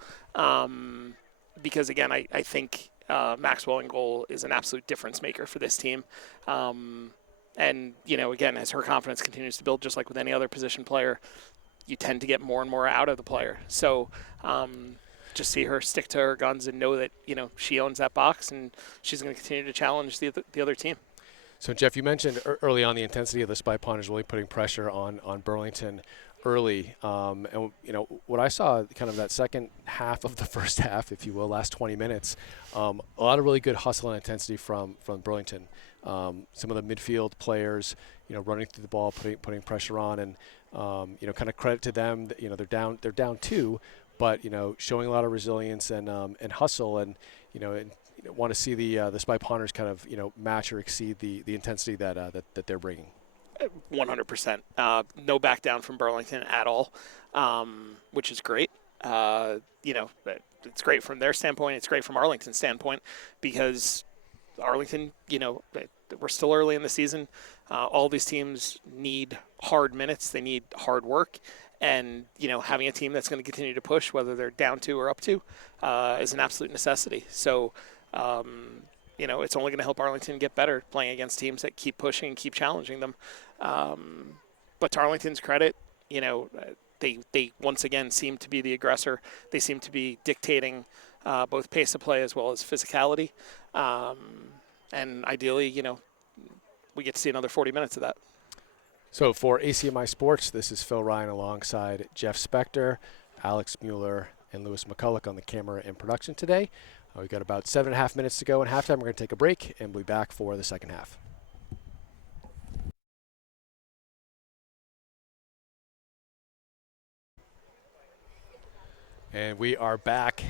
Because, again, I think Maxwell in goal is an absolute difference maker for this team. And, again, as her confidence continues to build, just like with any other position player, you tend to get more and more out of the player. So just see her stick to her guns and know that, she owns that box and she's going to continue to challenge the other team. So, Jeff, you mentioned early on the intensity of the Spy Ponders really putting pressure on Burlington early. And, what I saw kind of that second half of the first half, if you will, last 20 minutes, a lot of really good hustle and intensity from Burlington. Some of the midfield players, running through the ball, putting pressure on, and, kind of credit to them. They're down 2, but, showing a lot of resilience and hustle, and, want to see the Spy Ponders kind of, match or exceed the intensity that they're bringing. 100%. No back down from Burlington at all, which is great. It's great from their standpoint. It's great from Arlington's standpoint, because Arlington, we're still early in the season. All these teams need hard minutes. They need hard work. And, having a team that's going to continue to push, whether they're down 2 or up 2, is an absolute necessity. So, it's only going to help Arlington get better playing against teams that keep pushing and keep challenging them. But to Arlington's credit, they once again seem to be the aggressor. They seem to be dictating both pace of play as well as physicality. And ideally, we get to see another 40 minutes of that. So for ACMi Sports, this is Phil Ryan alongside Jeff Spector, Alex Mueller, and Lewis McCulloch on the camera and production today. We've got about 7.5 minutes to go in halftime. We're going to take a break and we'll be back for the second half. And we are back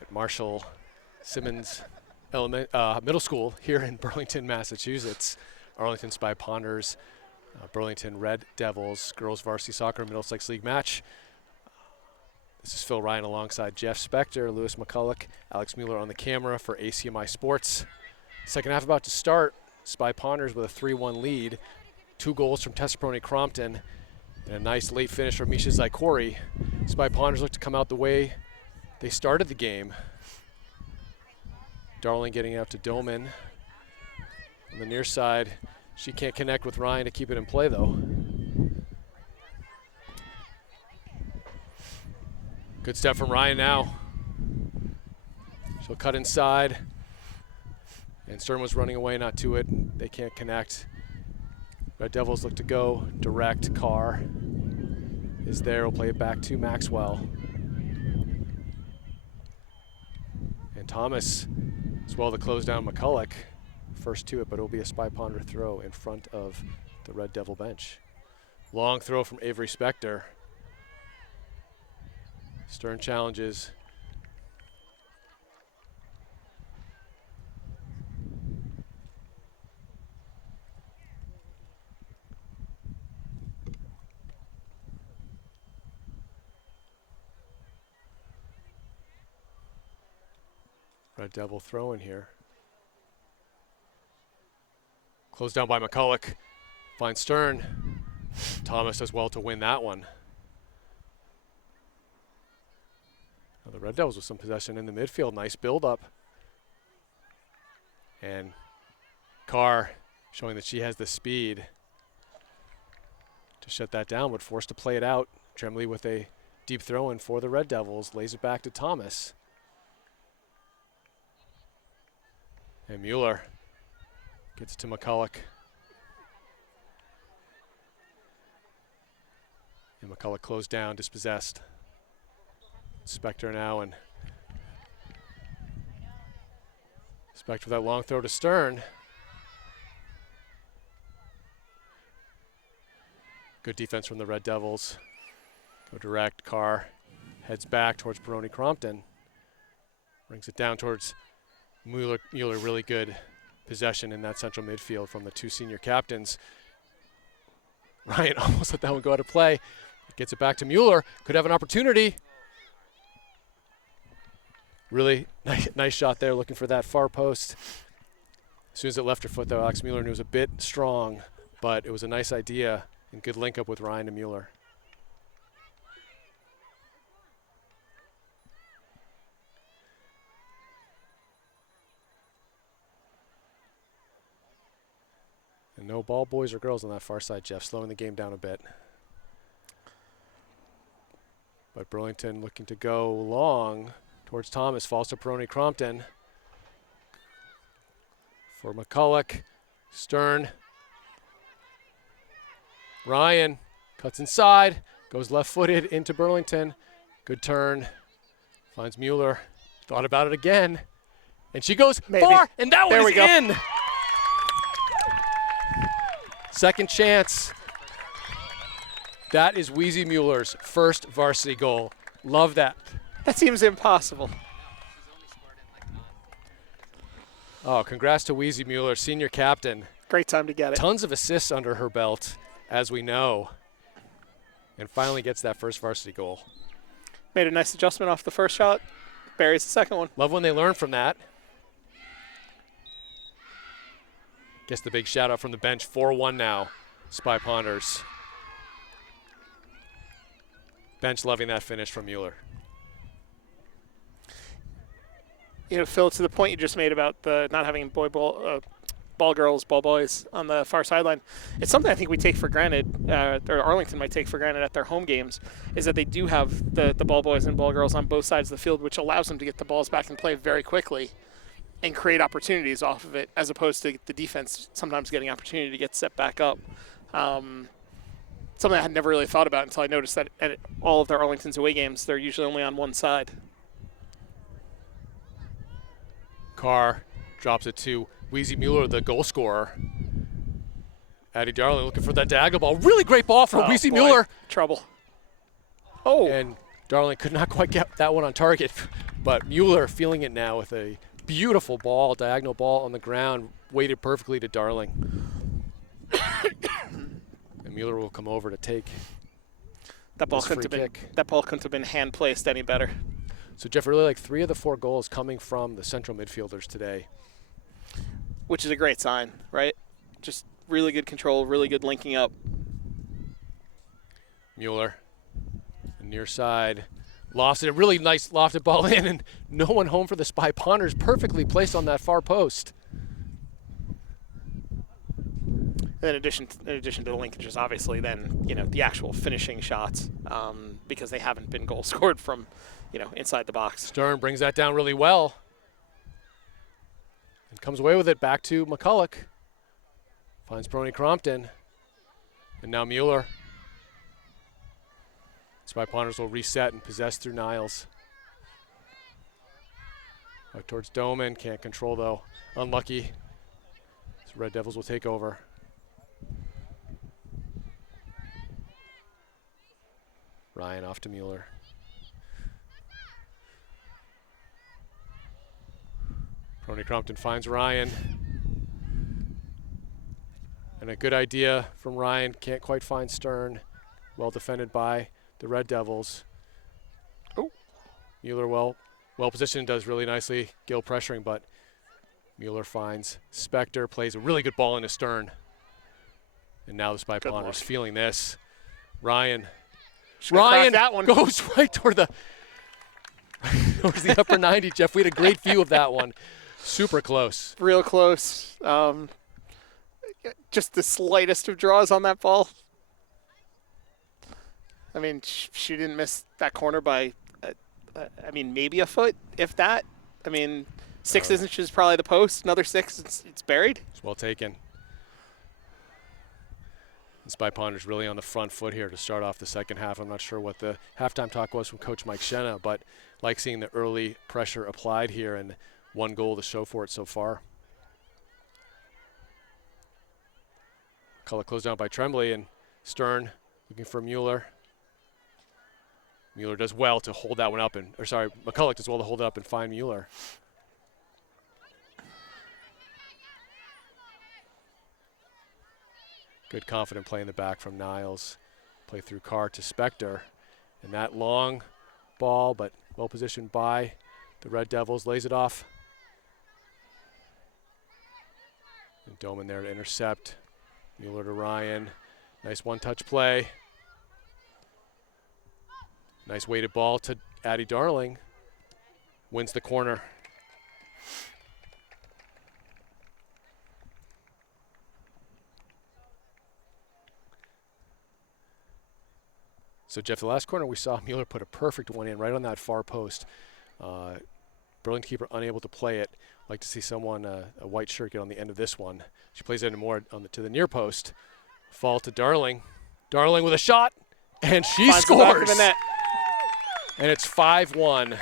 at Marshall Simonds Middle School here in Burlington, Massachusetts. Arlington Spy Ponders, Burlington Red Devils, girls varsity soccer Middlesex League match. This is Phil Ryan alongside Jeff Spector, Lewis McCulloch, Alex Mueller on the camera for ACMi Sports. Second half about to start. Spy Ponders with a 3-1 lead. 2 goals from Perrone-Crompton and a nice late finish from Misha Zykorie. Spy Ponders look to come out the way they started the game. Darling getting out to Doman. On the near side, she can't connect with Ryan to keep it in play though. Good step from Ryan now. She'll cut inside. And Stern was running away, not to it. They can't connect. Red Devils look to go direct. Carr is there. We'll play it back to Maxwell. And Thomas as well to close down McCulloch. First to it, but it'll be a Spy Ponder throw in front of the Red Devil bench. Long throw from Avery Spector. Stern challenges. Red Devil throw in here. Closed down by McCulloch. Finds Stern. Thomas does well to win that one. Now the Red Devils with some possession in the midfield. Nice build up. And Carr showing that she has the speed to shut that down, but forced to play it out. Tremblay with a deep throw in for the Red Devils. Lays it back to Thomas. And Mueller gets it to McCulloch. And McCulloch closed down, dispossessed. Spector now, and Spector with that long throw to Stern. Good defense from the Red Devils. Go direct. Carr heads back towards Perrone-Crompton. Brings it down towards Mueller. Really good possession in that central midfield from the two senior captains. Ryan almost let that one go out of play. Gets it back to Mueller. Could have an opportunity. Really nice shot there, looking for that far post. As soon as it left her foot, though, Alex Mueller knew it was a bit strong, but it was a nice idea and good link up with Ryan and Mueller. And no ball boys or girls on that far side, Jeff, slowing the game down a bit. But Burlington looking to go long towards Thomas, falls to Perrone-Crompton. For McCulloch, Stern. Ryan cuts inside, goes left-footed into Burlington. Good turn, finds Mueller, thought about it again. And she goes far, and that one is in. Second chance. That is Wheezy Mueller's first varsity goal. Love that. That seems impossible. Oh, congrats to Wheezy Mueller, senior captain. Great time to get it. Tons of assists under her belt, as we know. And finally gets that first varsity goal. Made a nice adjustment off the first shot. Buries the second one. Love when they learn from that. Gets the big shout out from the bench. 4-1 now, Spy Ponders. Bench loving that finish from Mueller. You know, Phil, to the point you just made about the not having ball girls, ball boys on the far sideline, it's something I think we take for granted, or Arlington might take for granted at their home games, is that they do have the ball boys and ball girls on both sides of the field, which allows them to get the balls back in play very quickly and create opportunities off of it, as opposed to the defense sometimes getting opportunity to get set back up. Something I had never really thought about until I noticed that at all of their Arlington's away games, they're usually only on one side. Carr drops it to Wheezy Mueller, the goal scorer. Addie Darling looking for that diagonal ball. Really great ball for Wheezy Mueller. Trouble. Oh. And Darling could not quite get that one on target, but Mueller feeling it now with a beautiful ball, diagonal ball on the ground, weighted perfectly to Darling. And Mueller will come over to take that ball couldn't have been hand placed any better. So Jeff, really like 3 of the 4 goals coming from the central midfielders today. Which is a great sign, right? Just really good control, really good linking up. Mueller, near side, lofted, a really nice lofted ball in, and no one home for the Spy Ponders, perfectly placed on that far post. And in addition to the linkages, obviously, then, you know, the actual finishing shots, because they haven't been goal scored from, you know, inside the box. Stern brings that down really well. And comes away with it back to McCulloch. Finds Perrone-Crompton. And now Mueller. Spy Ponders will reset and possess through Niles. Out towards Doman, can't control though. Unlucky. So Red Devils will take over. Ryan off to Mueller. Perrone-Crompton finds Ryan. And a good idea from Ryan, can't quite find Stern. Well defended by the Red Devils. Oh. Mueller well positioned, does really nicely. Gill pressuring, but Mueller finds Spector, plays a really good ball into Stern. And now the Spy Ponders feeling this. Ryan that one goes right toward the upper 90, Jeff. We had a great view of that one. Super close. Real close. Just the slightest of draws on that ball. I mean, she didn't miss that corner by, maybe a foot, if that. I mean, 6 inches probably the post. Another 6, it's buried. It's well taken. The Spy Ponders really on the front foot here to start off the second half. I'm not sure what the halftime talk was from Coach Mike Shenna, but like seeing the early pressure applied here and 1 goal to show for it so far. Color closed down by Tremblay, and Stern looking for Mueller. Mueller does well to hold that one up, McCulloch does well to hold it up and find Mueller. Good confident play in the back from Niles. Play through Carr to Spector. And that long ball, but well positioned by the Red Devils, lays it off. And Doman there to intercept. Mueller to Ryan. Nice one-touch play. Nice weighted ball to Addie Darling. Wins the corner. So, Jeff, the last corner we saw Mueller put a perfect one in right on that far post. Burlington keeper unable to play it. Like to see someone, a white shirt, get on the end of this one. She plays it more to the near post. Fall to Darling. Darling with a shot, and she Finds the back of scores. the net. And it's 5-1.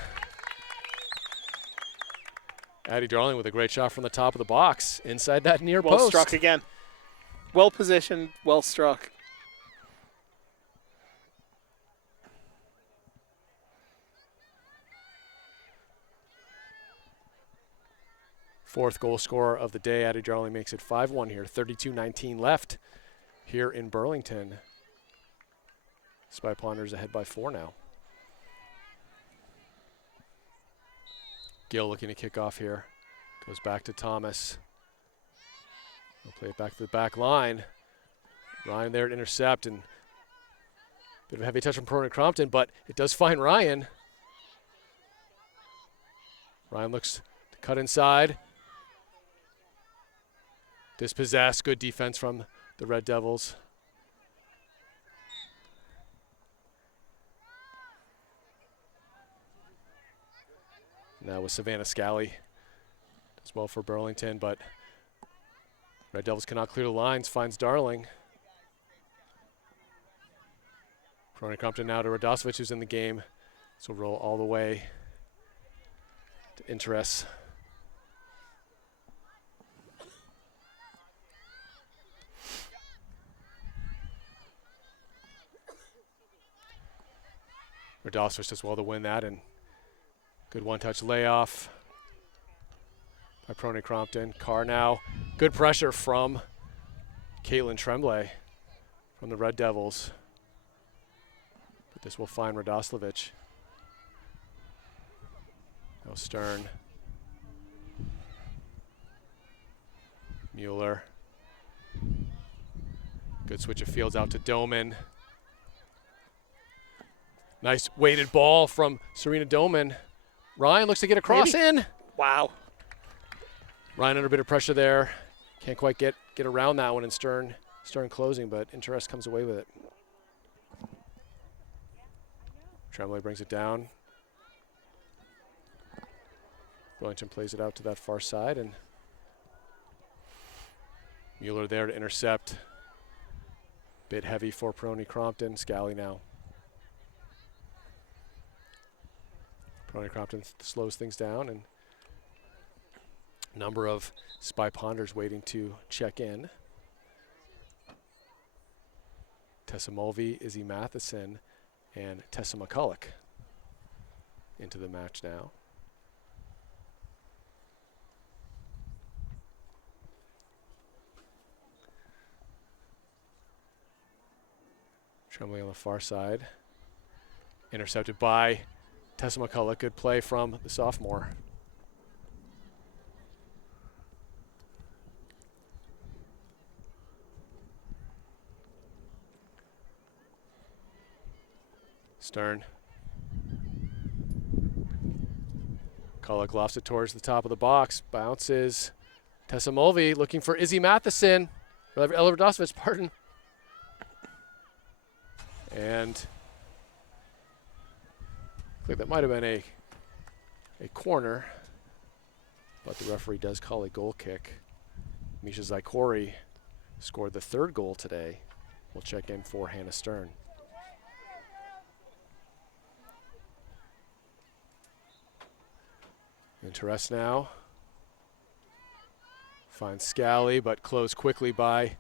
Addie Darling with a great shot from the top of the box, inside that near post. Well struck again. Well positioned, well struck. Fourth goal scorer of the day. Addie Darling makes it 5-1 here. 32-19 left here in Burlington. Spy Ponders ahead by 4 now. Gill looking to kick off here. Goes back to Thomas. They'll play it back to the back line. Ryan there to intercept, and bit of a heavy touch from Perrone-Crompton, but it does find Ryan. Ryan looks to cut inside. Dispossessed, good defense from the Red Devils. Now with Savannah Scally as well for Burlington, but Red Devils cannot clear the lines, finds Darling. Perrone-Crompton now to Radosevic, who's in the game. So roll all the way to Interest. Radosevic does well to win that, and good one-touch layoff by Perrone-Crompton. Carr now, good pressure from Caitlin Tremblay from the Red Devils. But this will find Radosevic. No Stern. Mueller. Good switch of fields out to Doman. Nice weighted ball from Serena Doman. Ryan looks to get a cross in. Wow. Ryan under a bit of pressure there. Can't quite get around that one, and Stern closing, but Interest comes away with it. Tremblay brings it down. Burlington plays it out to that far side, and Mueller there to intercept. Bit heavy for Perrone-Crompton. Scally now. Perrone-Crompton slows things down, and a number of Spy Ponders waiting to check in. Tessa Mulvey, Izzy Matheson, and Tessa McCulloch into the match now. Tremblay on the far side. Intercepted by Tessa McCulloch. Good play from the sophomore. Stern. McCulloch lofts it towards the top of the box. Bounces. Tessa Mulvey looking for Izzy Matheson. Ella Radosovich, pardon. And I think that might have been a corner, but the referee does call a goal kick. Misha Zykorie scored the 3rd goal today. We'll check in for Hannah Stern. Interest now. Finds Scally, but closed quickly by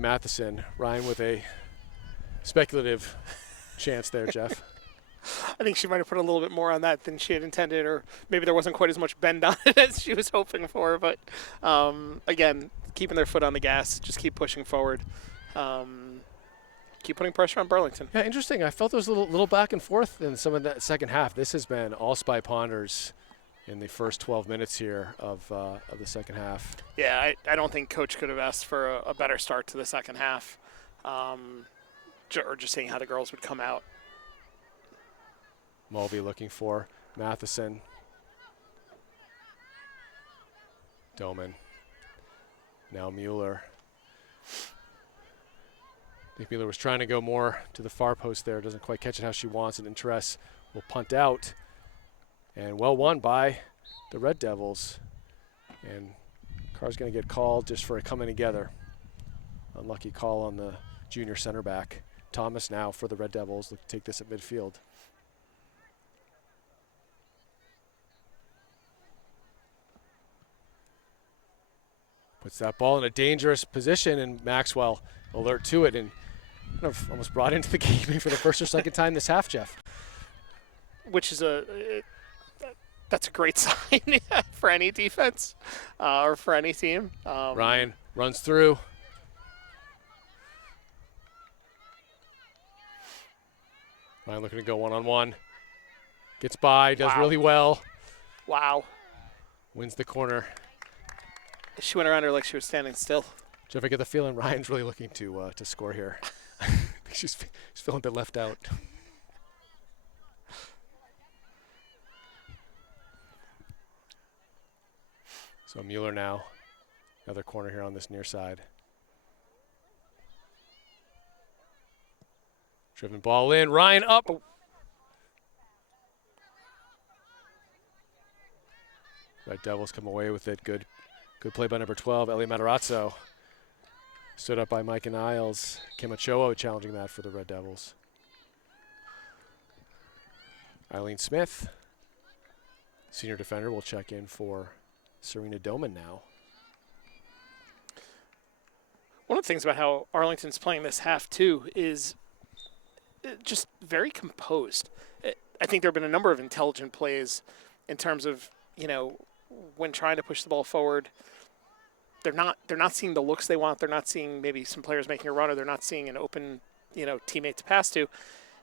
Matheson. Ryan with a speculative chance there, Jeff. I think she might have put a little bit more on that than she had intended, or maybe there wasn't quite as much bend on it as she was hoping for. But again, keeping their foot on the gas, just keep pushing forward. Keep putting pressure on Burlington. Yeah, interesting. I felt there was a little back and forth in some of that second half. This has been all Spy Ponders in the first 12 minutes here of the second half. Yeah, I don't think Coach could have asked for a better start to the second half, or just seeing how the girls would come out. Mulvey looking for Matheson. Doman. Now Mueller. I think Mueller was trying to go more to the far post there. Doesn't quite catch it how she wants it. Interest will punt out. And well won by the Red Devils. And Carr's going to get called just for it coming together. Unlucky call on the junior center back. Thomas now for the Red Devils. Look to take this at midfield. Puts that ball in a dangerous position, and Maxwell alert to it, and kind of almost brought into the game for the first or second time this half, Jeff. Which is that's a great sign for any defense or for any team. Ryan runs through. Ryan looking to go one-on-one. Gets by, does really well. Wow. Wins the corner. She went around her like she was standing still. Jeff, I get the feeling Ryan's really looking to score here. She's feeling a bit left out. So Mueller now, another corner here on this near side. Driven ball in, Ryan up. Oh. Red Devils come away with it. Good play by number 12, Ellie Matarazzo. Stood up by Mike and Niles. Kim Ochoa challenging that for the Red Devils. Eileen Smith, senior defender, will check in for Serena Doman now. One of the things about how Arlington's playing this half, too, is just very composed. I think there have been a number of intelligent plays in terms of, when trying to push the ball forward. They're not seeing the looks they want. They're not seeing maybe some players making a run, or they're not seeing an open, teammate to pass to.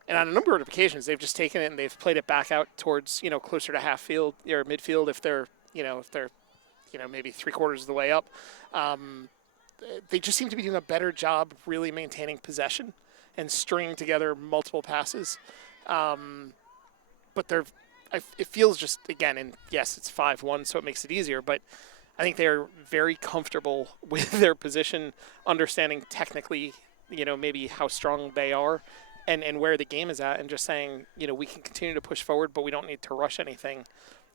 And on a number of occasions, they've just taken it and they've played it back out towards, closer to half field or midfield if they're maybe 3/4 of the way up. They just seem to be doing a better job really maintaining possession and stringing together multiple passes. But it feels just, again, and yes, it's 5-1, so it makes it easier, but I think they're very comfortable with their position, understanding technically, maybe how strong they are and where the game is at, and just saying, we can continue to push forward, but we don't need to rush anything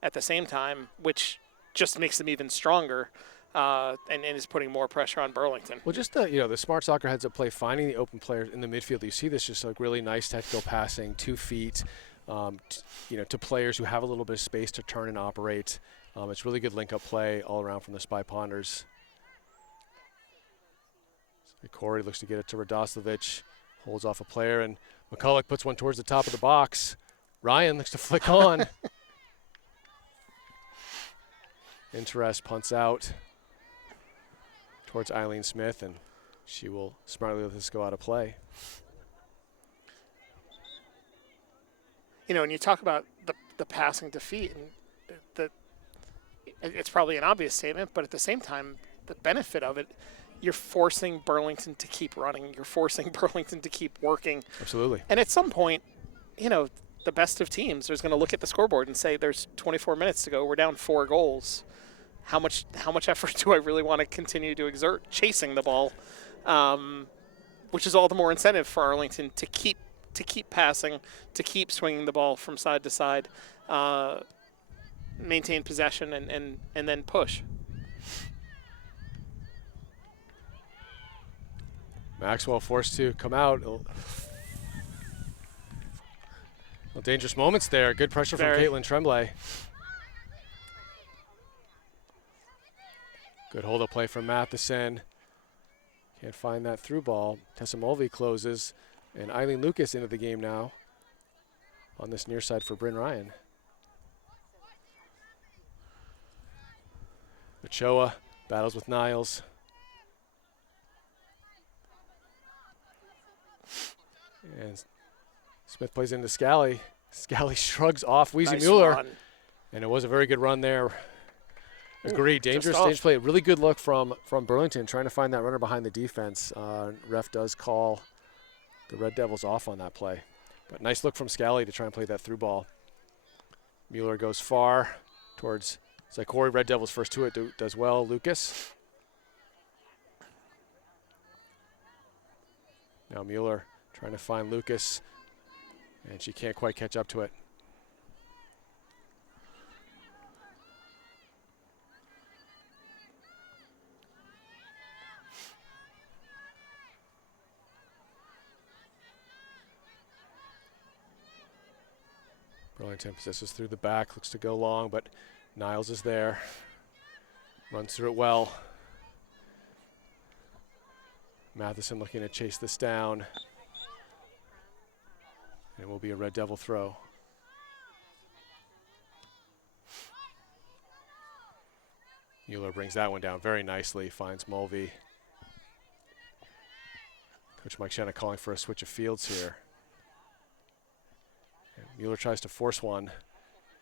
at the same time, which just makes them even stronger. and is putting more pressure on Burlington. Well, just the smart soccer heads up play, finding the open players in the midfield. You see this just like really nice technical passing, 2 feet, to players who have a little bit of space to turn and operate. It's really good link-up play all around from the Spy Ponders. Zykorie looks to get it to Radoslevich, holds off a player, and McCulloch puts one towards the top of the box. Ryan looks to flick on. Interest punts out towards Eileen Smith, and she will smartly let this go out of play. When you talk about the passing defeat, and it's probably an obvious statement, but at the same time, the benefit of it, you're forcing Burlington to keep running. You're forcing Burlington to keep working. Absolutely. And at some point, the best of teams is going to look at the scoreboard and say, there's 24 minutes to go. We're down 4 goals. How much effort do I really want to continue to exert chasing the ball? Which is all the more incentive for Arlington to keep passing, to keep swinging the ball from side to side, maintain possession, and then push. Maxwell forced to come out. Well, dangerous moments there. Good pressure from Caitlin Tremblay. Good hold-up play from Matheson. Can't find that through ball. Tessa Mulvey closes. And Eileen Lucas into the game now on this near side for Bryn Ryan. Ochoa battles with Niles. And Smith plays into Scally. Scally shrugs off Weezy Mueller. Run. And it was a very good run there. Agreed. Dangerous play. Really good look from Burlington, trying to find that runner behind the defense. Ref does call the Red Devils off on that play. But nice look from Scally to try and play that through ball. Mueller goes far towards Zykorie. Red Devils first to it, does well. Lucas. Now Mueller trying to find Lucas, and she can't quite catch up to it. Burlington possesses through the back, looks to go long, but Niles is there. Runs through it well. Matheson looking to chase this down. And it will be a Red Devil throw. Mueller brings that one down very nicely, finds Mulvey. Coach Mike Shanna calling for a switch of fields here. And Mueller tries to force one,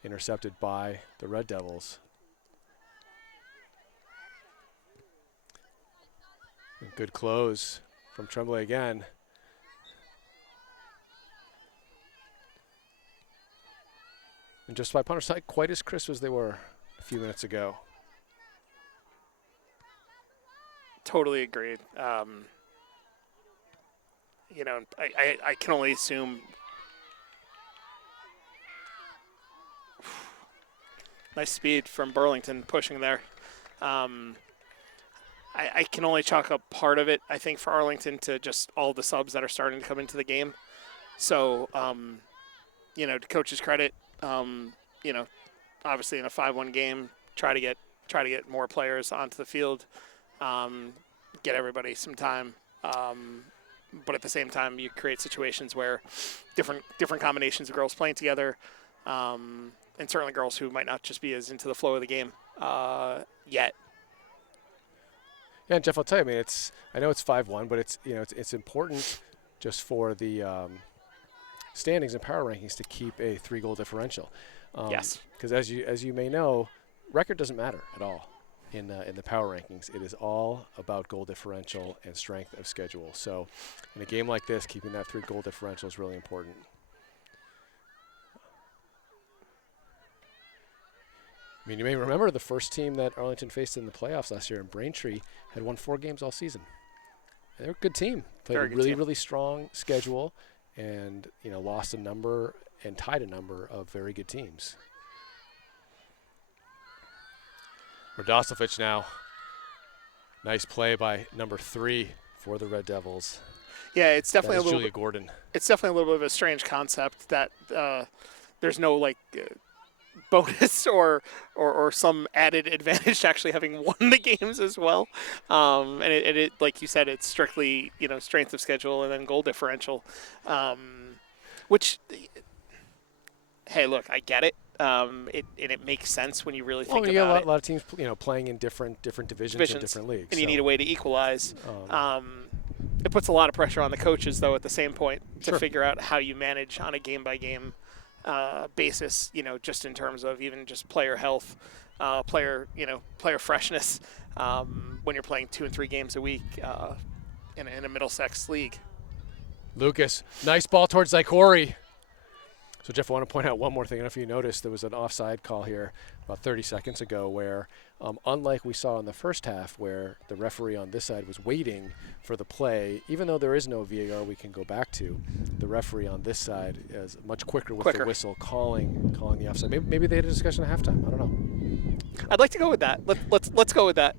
intercepted by the Red Devils. And good close from Tremblay again. And just by punter's not quite as crisp as they were a few minutes ago. Totally agreed. I can only assume. Nice speed from Burlington pushing there. I can only chalk up part of it, I think, for Arlington to just all the subs that are starting to come into the game. So, to coach's credit, obviously in a 5-1 game, try to get more players onto the field, get everybody some time. But at the same time, you create situations where different combinations of girls playing together, and certainly girls who might not just be as into the flow of the game yet. Yeah, and Jeff, I'll tell you, I know it's 5-1, but it's important just for the standings and power rankings to keep a 3-goal differential. Yes. Because as you may know, record doesn't matter at all in the power rankings. It is all about goal differential and strength of schedule. So in a game like this, keeping that 3-goal differential is really important. I mean, you may remember the first team that Arlington faced in the playoffs last year in Braintree had won 4 games all season. And they're a good team. Played a really strong schedule and, lost a number and tied a number of very good teams. Radoslevich now Nice play by number 3 for the Red Devils. Yeah, it's That definitely a is little Julia bit. Gordon. It's definitely a little bit of a strange concept that there's no bonus or some added advantage to actually having won the games as well. And it like you said, it's strictly strength of schedule and then goal differential, which hey, look, I get it. It makes sense when you really think You about got it. a lot of teams playing in different divisions and different leagues, and you need a way to equalize. It puts a lot of pressure on the coaches, though, at the same point to Sure. figure out how you manage on a game-by-game basis, just in terms of even just player health, player freshness when you're playing 2 and 3 games a week in a Middlesex league. Lucas, nice ball towards Zykorie. So, Jeff, I want to point out one more thing. I don't know if you noticed there was an offside call here about 30 seconds ago where, unlike we saw in the first half where the referee on this side was waiting for the play, even though there is no VAR we can go back to, the referee on this side is much quicker with the whistle calling the offside. Maybe they had a discussion at halftime. I don't know. I'd like to go with that. Let's go with that.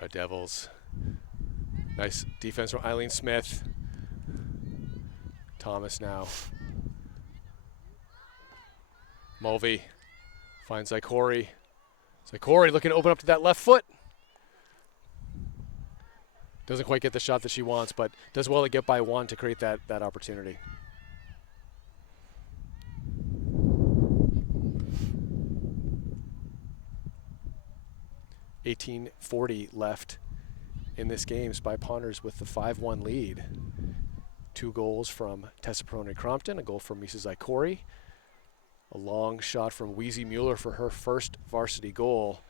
Red Devils. Nice defense from Eileen Smith. Thomas now. Mulvey finds Zykorie. Zykorie looking to open up to that left foot. Doesn't quite get the shot that she wants, but does well to get by one to create that opportunity. .18:40 left in this game. Spy Ponders with the 5-1 lead. 2 goals from Tessa Perrone-Crompton, a goal from Mrs. Zykorie, a long shot from Mueller for her first varsity goal,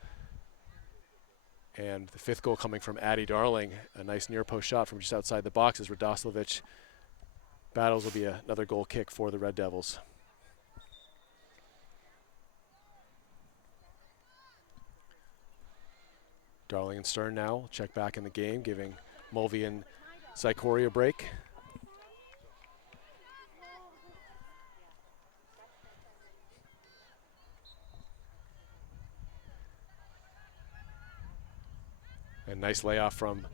and the 5th goal coming from Addie Darling, a nice near post shot from just outside the box as Radoslavich battles. Will be another goal kick for the Red Devils. Darling and Stern now check back in the game, giving Mulvey and Zykorie a break. And nice layoff from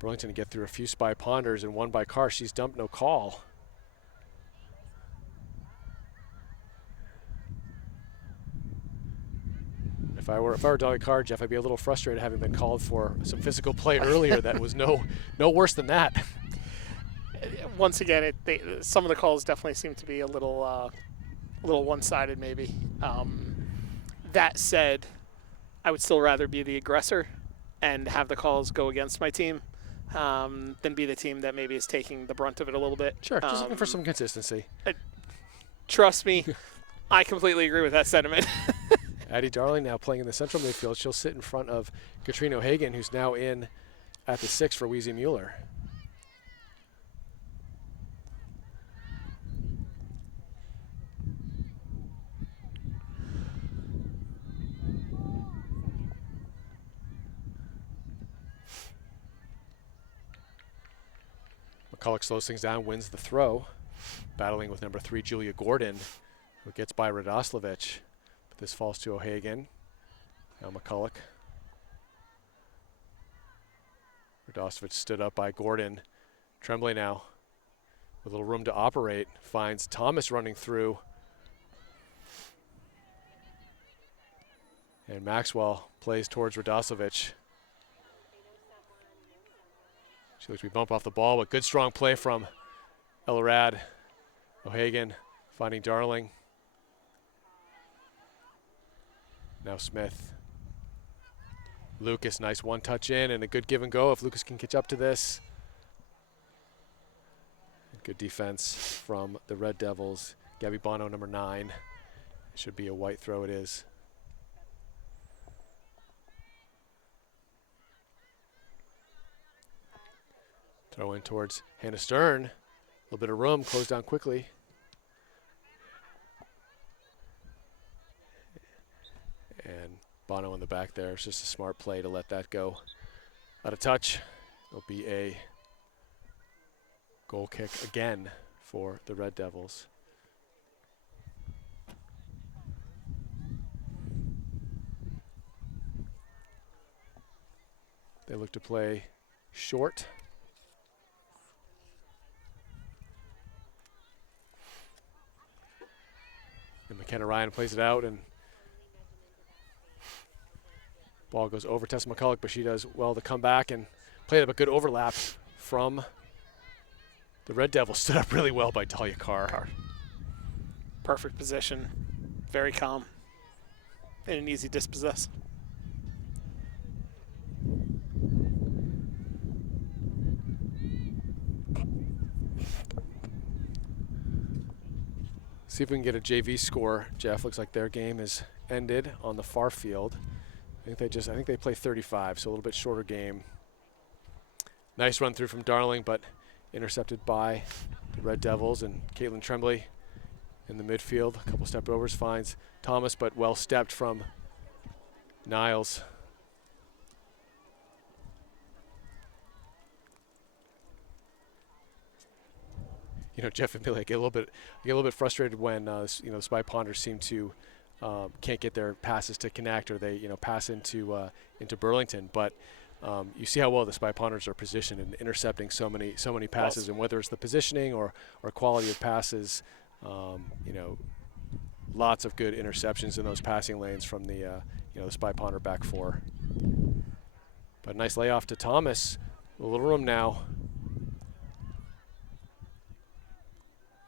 Burlington to get through a few Spy Ponders and one by Carr. She's dumped, no call. If I were Dolly Carr, Jeff, I'd be a little frustrated having been called for some physical play earlier that was no worse than that. Once again, some of the calls definitely seem to be a little one-sided, maybe. That said, I would still rather be the aggressor and have the calls go against my team than be the team that maybe is taking the brunt of it a little bit. Sure, just looking for some consistency. Trust me, I completely agree with that sentiment. Addie Darling now playing in the central midfield. She'll sit in front of Katrina O'Hagan, who's now in at the 6 for Mueller. McCulloch slows things down, wins the throw, battling with number 3, Julia Gordon, who gets by Radoslavich. But this falls to O'Hagan. Now McCulloch. Radoslavich stood up by Gordon. Tremblay now with a little room to operate. Finds Thomas running through. And Maxwell plays towards Radoslavich. She looks to be bumped off the ball, but good strong play from Elrad. O'Hagan finding Darling. Now Smith. Lucas, nice one touch in and a good give and go if Lucas can catch up to this. Good defense from the Red Devils. Gabby Bono, number 9. It should be a white throw, it is. Throw in towards Hannah Stern. A little bit of room, closed down quickly. And Bono in the back there. It's just a smart play to let that go out of touch. It'll be a goal kick again for the Red Devils. They look to play short. And McKenna Ryan plays it out, and ball goes over Tessa McCulloch, but she does well to come back and play up a good overlap from the Red Devils. Stood up really well by Talia Carr. Perfect position, very calm, and an easy dispossess. See if we can get a JV score. Jeff, looks like their game is ended on the far field. I think they play 35, so a little bit shorter game. Nice run through from Darling, but intercepted by the Red Devils, and Caitlin Tremblay in the midfield. A couple step overs, finds Thomas, but well stepped from Niles. You know, Jeff and Billy, I get a little bit frustrated when the Spy Ponders seem to can't get their passes to connect, or they pass into Burlington. But you see how well the Spy Ponders are positioned and intercepting so many passes, and whether it's the positioning or quality of passes, lots of good interceptions in those passing lanes from the the Spy Ponder back four. But nice layoff to Thomas. A little room now.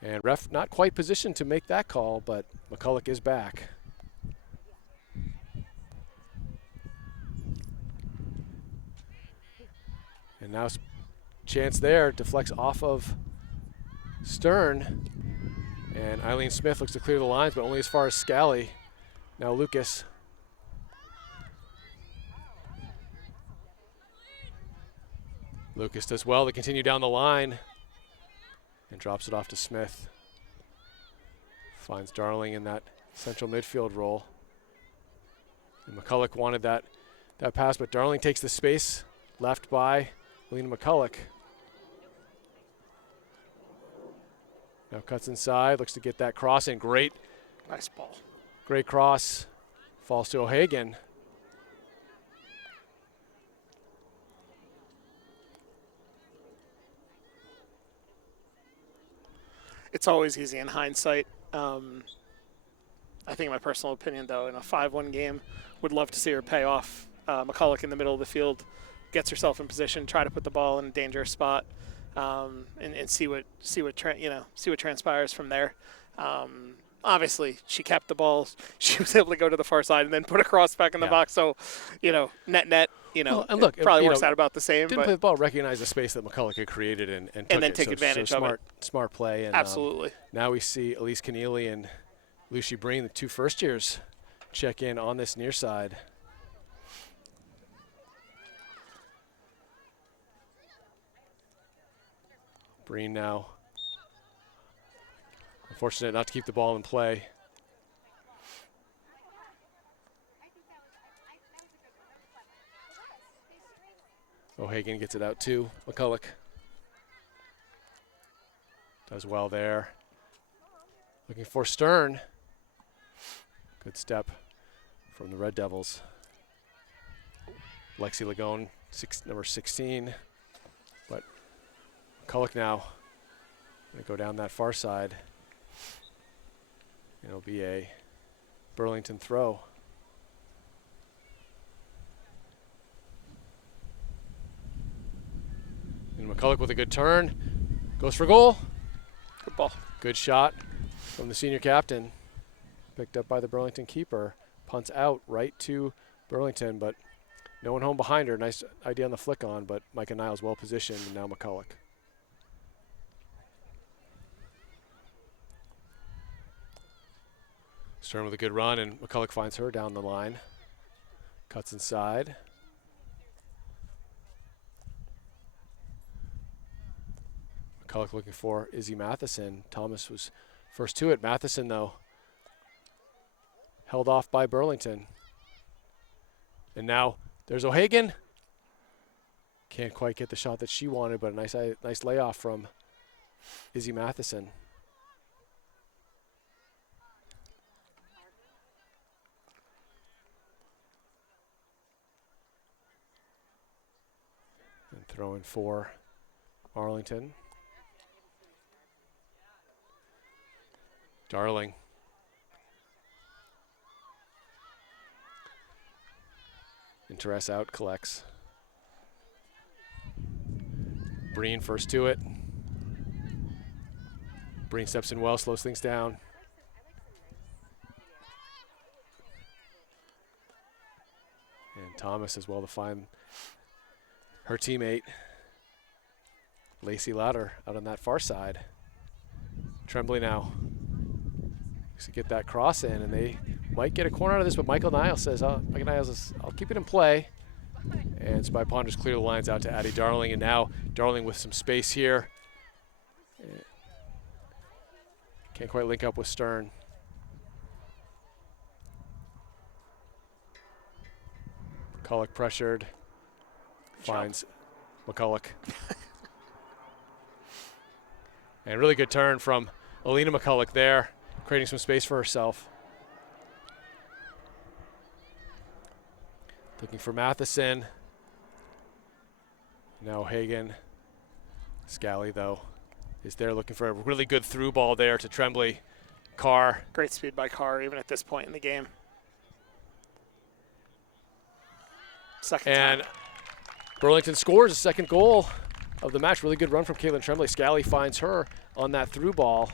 And ref not quite positioned to make that call, but McCulloch is back. And now chance there, deflects off of Stern. And Eileen Smith looks to clear the lines, but only as far as Scally. Now Lucas. Lucas does well to continue down the line and drops it off to Smith. Finds Darling in that central midfield role. And McCulloch wanted that pass, but Darling takes the space left by Alina McCulloch. Now cuts inside, looks to get that cross in. Great. Nice ball. Great cross. Falls to O'Hagan. It's always easy in hindsight. I think my personal opinion, though, in a 5-1 game, would love to see her pay off. McCulloch in the middle of the field gets herself in position, try to put the ball in a dangerous spot, and see what transpires from there. Obviously, she kept the ball. She was able to go to the far side and then put a cross back in the box. So, net. And look, probably works out about the same. Didn't play the ball, recognize the space that McCulloch had created and took then it. take advantage of it. Smart play. And, absolutely. Now we see Elise Keneally and Lucy Breen, the two first years, check in on this near side. Breen now unfortunate not to keep the ball in play. O'Hagan gets it out to McCulloch. Does well there. Looking for Stern. Good step from the Red Devils. Lexi Lagone, number 16. But McCulloch now going to go down that far side. It'll be a Burlington throw. And McCulloch with a good turn. Goes for goal. Good ball. Good shot from the senior captain. Picked up by the Burlington keeper. Punts out right to Burlington, but no one home behind her. Nice idea on the flick on, but Micah Niles well positioned, and now McCulloch. Stern with a good run, and McCulloch finds her down the line. Cuts inside. McCulloch looking for Izzy Matheson. Thomas was first to it. Matheson, though, held off by Burlington. And now there's O'Hagan. Can't quite get the shot that she wanted, but a nice layoff from Izzy Matheson. Throw in for Arlington. Darling. Interest out, collects. Breen first to it. Breen steps in well, slows things down. And Thomas as well to find her teammate, Lacey Louder, out on that far side. Tremblay now to get that cross in, and they might get a corner out of this, but Michael Niles says, Michael Niles says, I'll keep it in play. And Spy Ponders clear the lines out to Addie Darling, and now Darling with some space here. Can't quite link up with Stern. McCulloch pressured, finds McCulloch. And really good turn from Alina McCulloch there, creating some space for herself. Looking for Matheson. Now Hagan. Scally, though, is there looking for a really good through ball there to Tremblay. Carr. Great speed by Carr, even at this point in the game. Second time. Burlington scores a second goal of the match. Really good run from Caitlin Tremblay. Scally finds her on that through ball.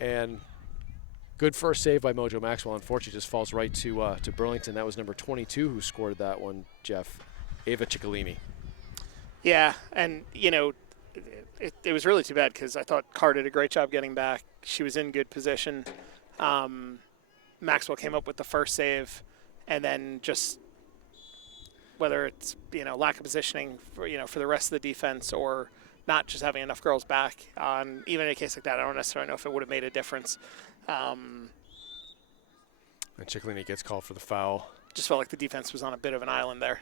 And good first save by Mojo Maxwell. Unfortunately, just falls right to Burlington. That was number 22 who scored that one, Jeff. Ava Cicolini. Yeah, and, you know, it was really too bad because I thought Carr did a great job getting back. She was in good position. Maxwell came up with the first save, and then just whether it's, you know, lack of positioning for, you know, for the rest of the defense or not just having enough girls back on, even in a case like that, I don't necessarily know if it would have made a difference. And Cicolini gets called for the foul. Just felt like the defense was on a bit of an island there.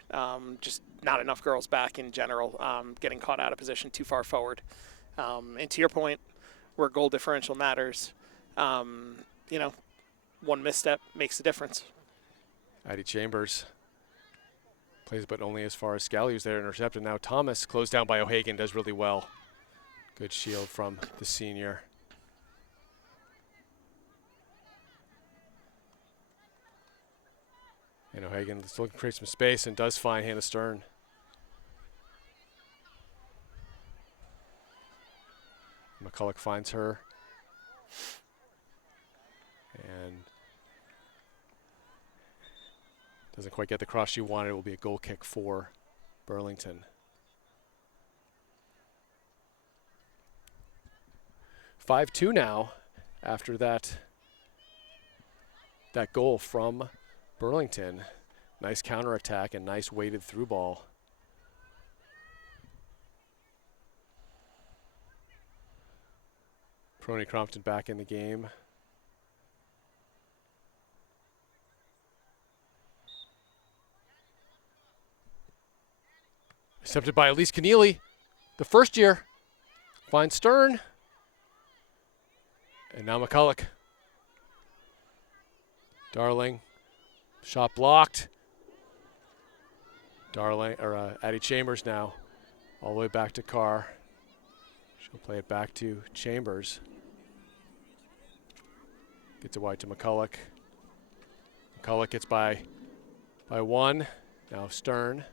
Just not enough girls back in general, getting caught out of position too far forward. And to your point, where goal differential matters, you know, one misstep makes a difference. Addie Chambers plays, but only as far as Scally, who's there, intercepted. Now Thomas, closed down by O'Hagan, does really well. Good shield from the senior. And O'Hagan is looking to create some space and does find Hannah Stern. McCulloch finds her. And doesn't quite get the cross she wanted. It will be a goal kick for Burlington. 5-2 now after that goal from Burlington. Nice counterattack and nice weighted through ball. Perrone-Crompton back in the game. Accepted by Elise Keneally, the first year. Finds Stern. And now McCulloch. Darling. Shot blocked. Addie Chambers now. All the way back to Carr. She'll play it back to Chambers. Gets it wide to McCulloch. McCulloch gets by one. Now Stern.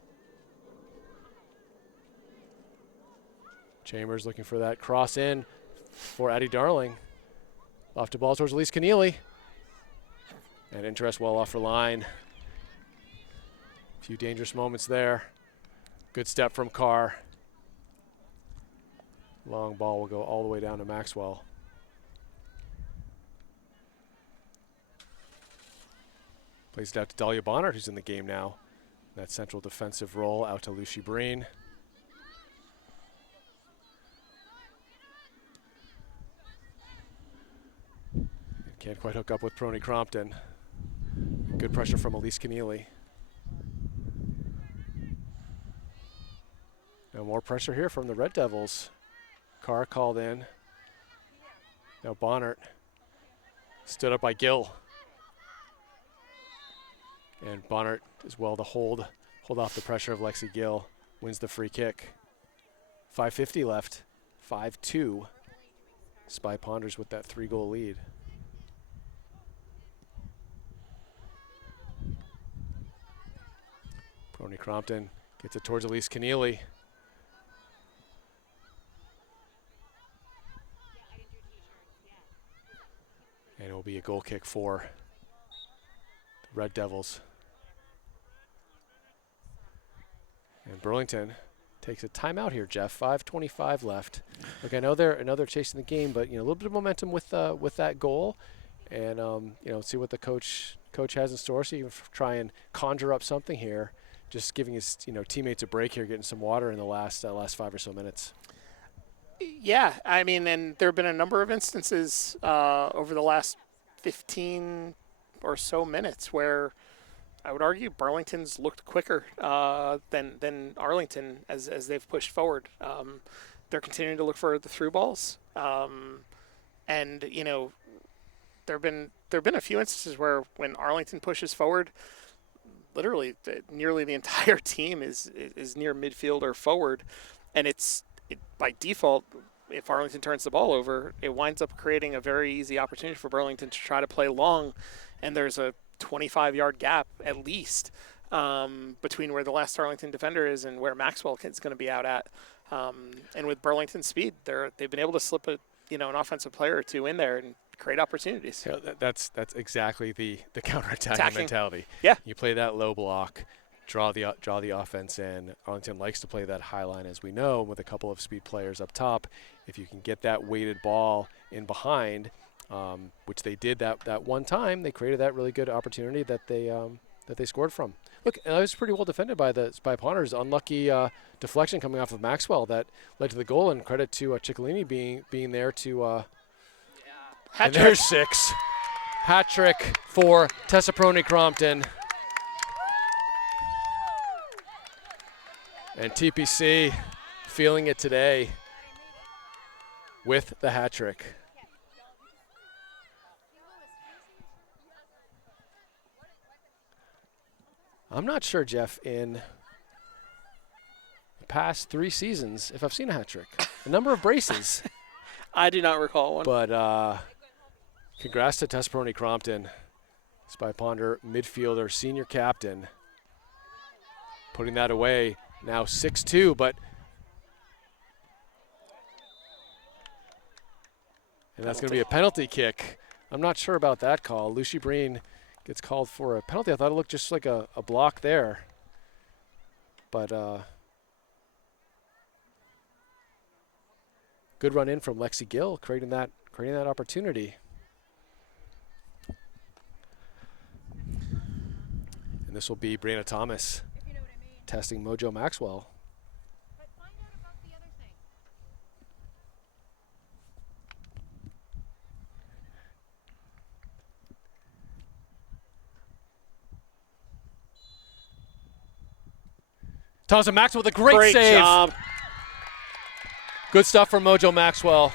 Chambers looking for that cross in for Addie Darling. Off to ball towards Elise Keneally. And interest well off her line. A few dangerous moments there. Good step from Carr. Long ball will go all the way down to Maxwell. Plays it out to Dahlia Bonner, who's in the game now. That central defensive role out to Lucy Breen. Can't quite hook up with Perrone-Crompton. Good pressure from Elise Keneally. Now more pressure here from the Red Devils. Carr called in. Now Bonnert stood up by Gill. And Bonnert as well to hold off the pressure of Lexi Gill. wins the free kick. 5:50 left. 5-2. Spy Ponders with that 3-goal lead. Perrone-Crompton gets it towards Elise Keneally. And it will be a goal kick for the Red Devils. And Burlington takes a timeout here, Jeff. 5:25 left. Look, I know they're chasing the game, but a little bit of momentum with that goal, and see what the coach has in store. So you can try and conjure up something here, just giving his teammates a break here, getting some water in the last 5 or so minutes. Yeah, I mean, and there have been a number of instances over the last 15 or so minutes where I would argue Burlington's looked quicker than Arlington as they've pushed forward. They're continuing to look for the through balls, and there've been a few instances where when Arlington pushes forward, literally nearly the entire team is near midfield or forward, and by default, if Arlington turns the ball over, it winds up creating a very easy opportunity for Burlington to try to play long, and there's a 25-yard gap at least between where the last Arlington defender is and where Maxwell is going to be out at. And with Burlington's speed, they've been able to slip an offensive player or two in there and create opportunities. Yeah, that's exactly the counterattacking mentality. Yeah, you play that low block, draw the offense in. Arlington likes to play that high line, as we know, with a couple of speed players up top. If you can get that weighted ball in behind, which they did that one time, they created that really good opportunity that they scored from. Look, it was pretty well defended by the Ponders. Unlucky deflection coming off of Maxwell that led to the goal, and credit to Cicolini being there to. And there's 6. Hat trick for Tessa Perrone-Crompton. And TPC feeling it today with the hat trick. I'm not sure, Jeff, in the past 3 seasons if I've seen a hat trick. A number of braces. I do not recall one. But congrats to Tessa Perrone-Crompton, Spy Ponder midfielder, senior captain, putting that away. Now 6-2, and that's going to be a penalty kick. I'm not sure about that call. Lucy Breen gets called for a penalty. I thought it looked just like a block there. But good run in from Lexi Gill, creating that opportunity. And this will be Brianna Thomas testing Mojo Maxwell. Thomas and Maxwell with a great save. Job. Good stuff from Mojo Maxwell.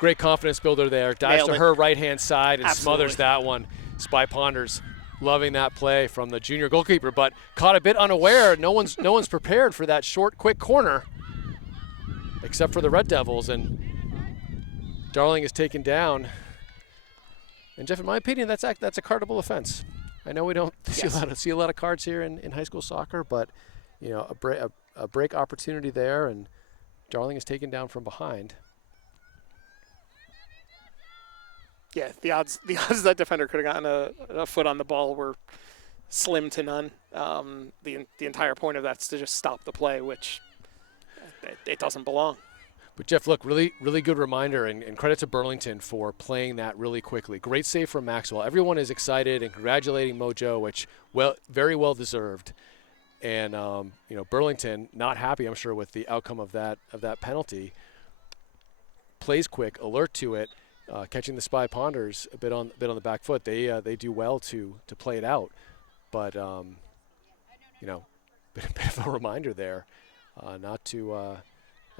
Great confidence builder there. Dives to her right-hand side and smothers that one. Spy Ponders loving that play from the junior goalkeeper, but caught a bit unaware. No one's prepared for that short, quick corner, except for the Red Devils, and Darling is taken down. And Jeff, in my opinion, that's a cardable offense. I know we don't see a lot of cards here in high school soccer, but a break opportunity there, and Darling is taken down from behind. Yeah, the odds that defender could have gotten a foot on the ball were slim to none. The entire point of that's to just stop the play, which it doesn't belong. But Jeff, look, really, really good reminder, and credit to Burlington for playing that really quickly. Great save from Maxwell. Everyone is excited and congratulating Mojo, which very well deserved. And Burlington not happy, I'm sure, with the outcome of that penalty. Plays quick, alert to it. Catching the Spy Ponders a bit on the back foot. They do well to play it out, but bit of a reminder there, not to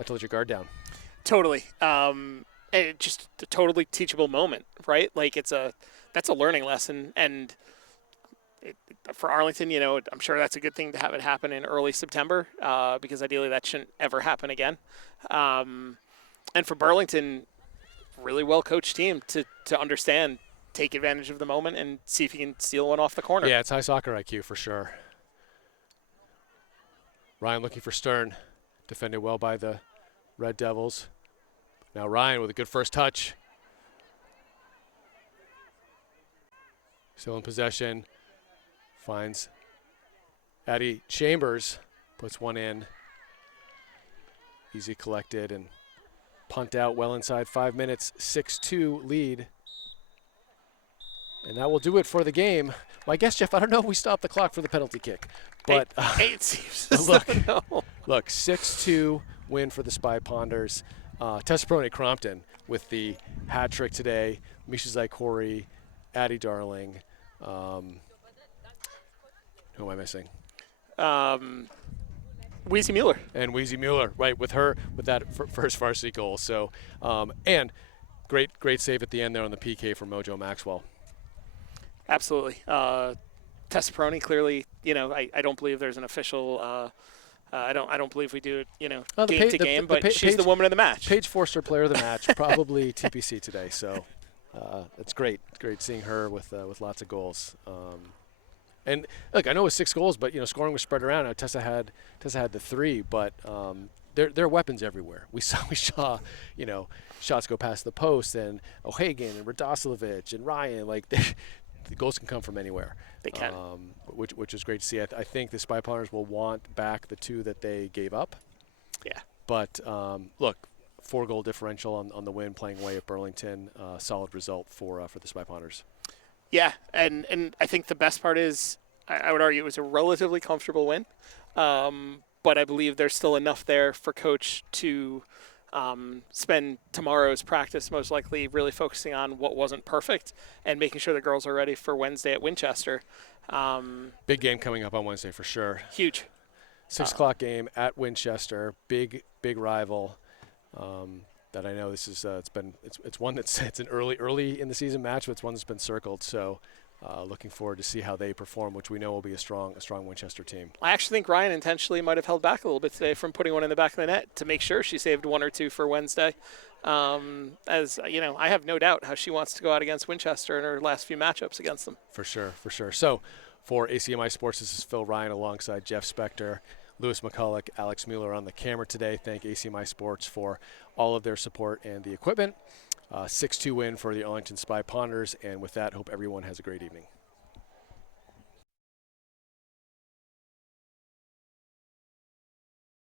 let your guard down. Totally, and just a totally teachable moment, right? Like that's a learning lesson, and for Arlington, I'm sure that's a good thing to have it happen in early September because ideally that shouldn't ever happen again. And for Burlington, really well-coached team to understand, take advantage of the moment, and see if you can steal one off the corner. Yeah, it's high soccer IQ for sure. Ryan looking for Stern. Defended well by the Red Devils. Now Ryan with a good first touch. Still in possession. Finds Addie Chambers. Puts one in. Easy collected and punt out well inside 5 minutes. 6-2 lead. And that will do it for the game. Well, I guess, Jeff, I don't know if we stopped the clock for the penalty kick. But it seems look, 6-2 win for the Spy Ponders. Perrone-Crompton with the hat trick today. Misha Zykorie, Addie Darling. Who am I missing? Weezy Mueller. And Weezy Mueller, right, with that first varsity goal. So, and great save at the end there on the PK from Mojo Maxwell. Absolutely. Tessa Perrone, clearly, I don't believe there's an official I don't believe we do it, game to game, but she's the woman of the match. Paige Forster, player of the match, probably TPC today. So it's great seeing her with lots of goals. And look, I know it was 6 goals, but scoring was spread around. Now, Tessa had the 3, but there are weapons everywhere. We saw shots go past the post, and O'Hagan and Radoslavich and Ryan, the goals can come from anywhere. They can. Which is great to see. I think the Spy Ponders will want back the 2 that they gave up. Yeah. But, look, 4-goal differential on the win, playing away at Burlington. Solid result for the Spy Ponders. Yeah, and I think the best part is I would argue it was a relatively comfortable win. But I believe there's still enough there for Coach to spend tomorrow's practice most likely really focusing on what wasn't perfect and making sure the girls are ready for Wednesday at Winchester. Big game coming up on Wednesday for sure. Huge. 6 o'clock game at Winchester. Big rival. That I know this is it's one that's it's an early in the season match, but it's one that's been circled. So looking forward to see how they perform, which we know will be a strong Winchester team. I actually think Ryan intentionally might have held back a little bit today from putting one in the back of the net to make sure she saved 1 or 2 for Wednesday. As I have no doubt how she wants to go out against Winchester in her last few matchups against them. For sure. So for ACMi Sports, this is Phil Ryan alongside Jeff Spector, Lewis McCulloch, Alex Mueller on the camera today. Thank ACMi Sports for all of their support and the equipment. 6-2 win for the Arlington Spy Ponders. And with that, hope everyone has a great evening.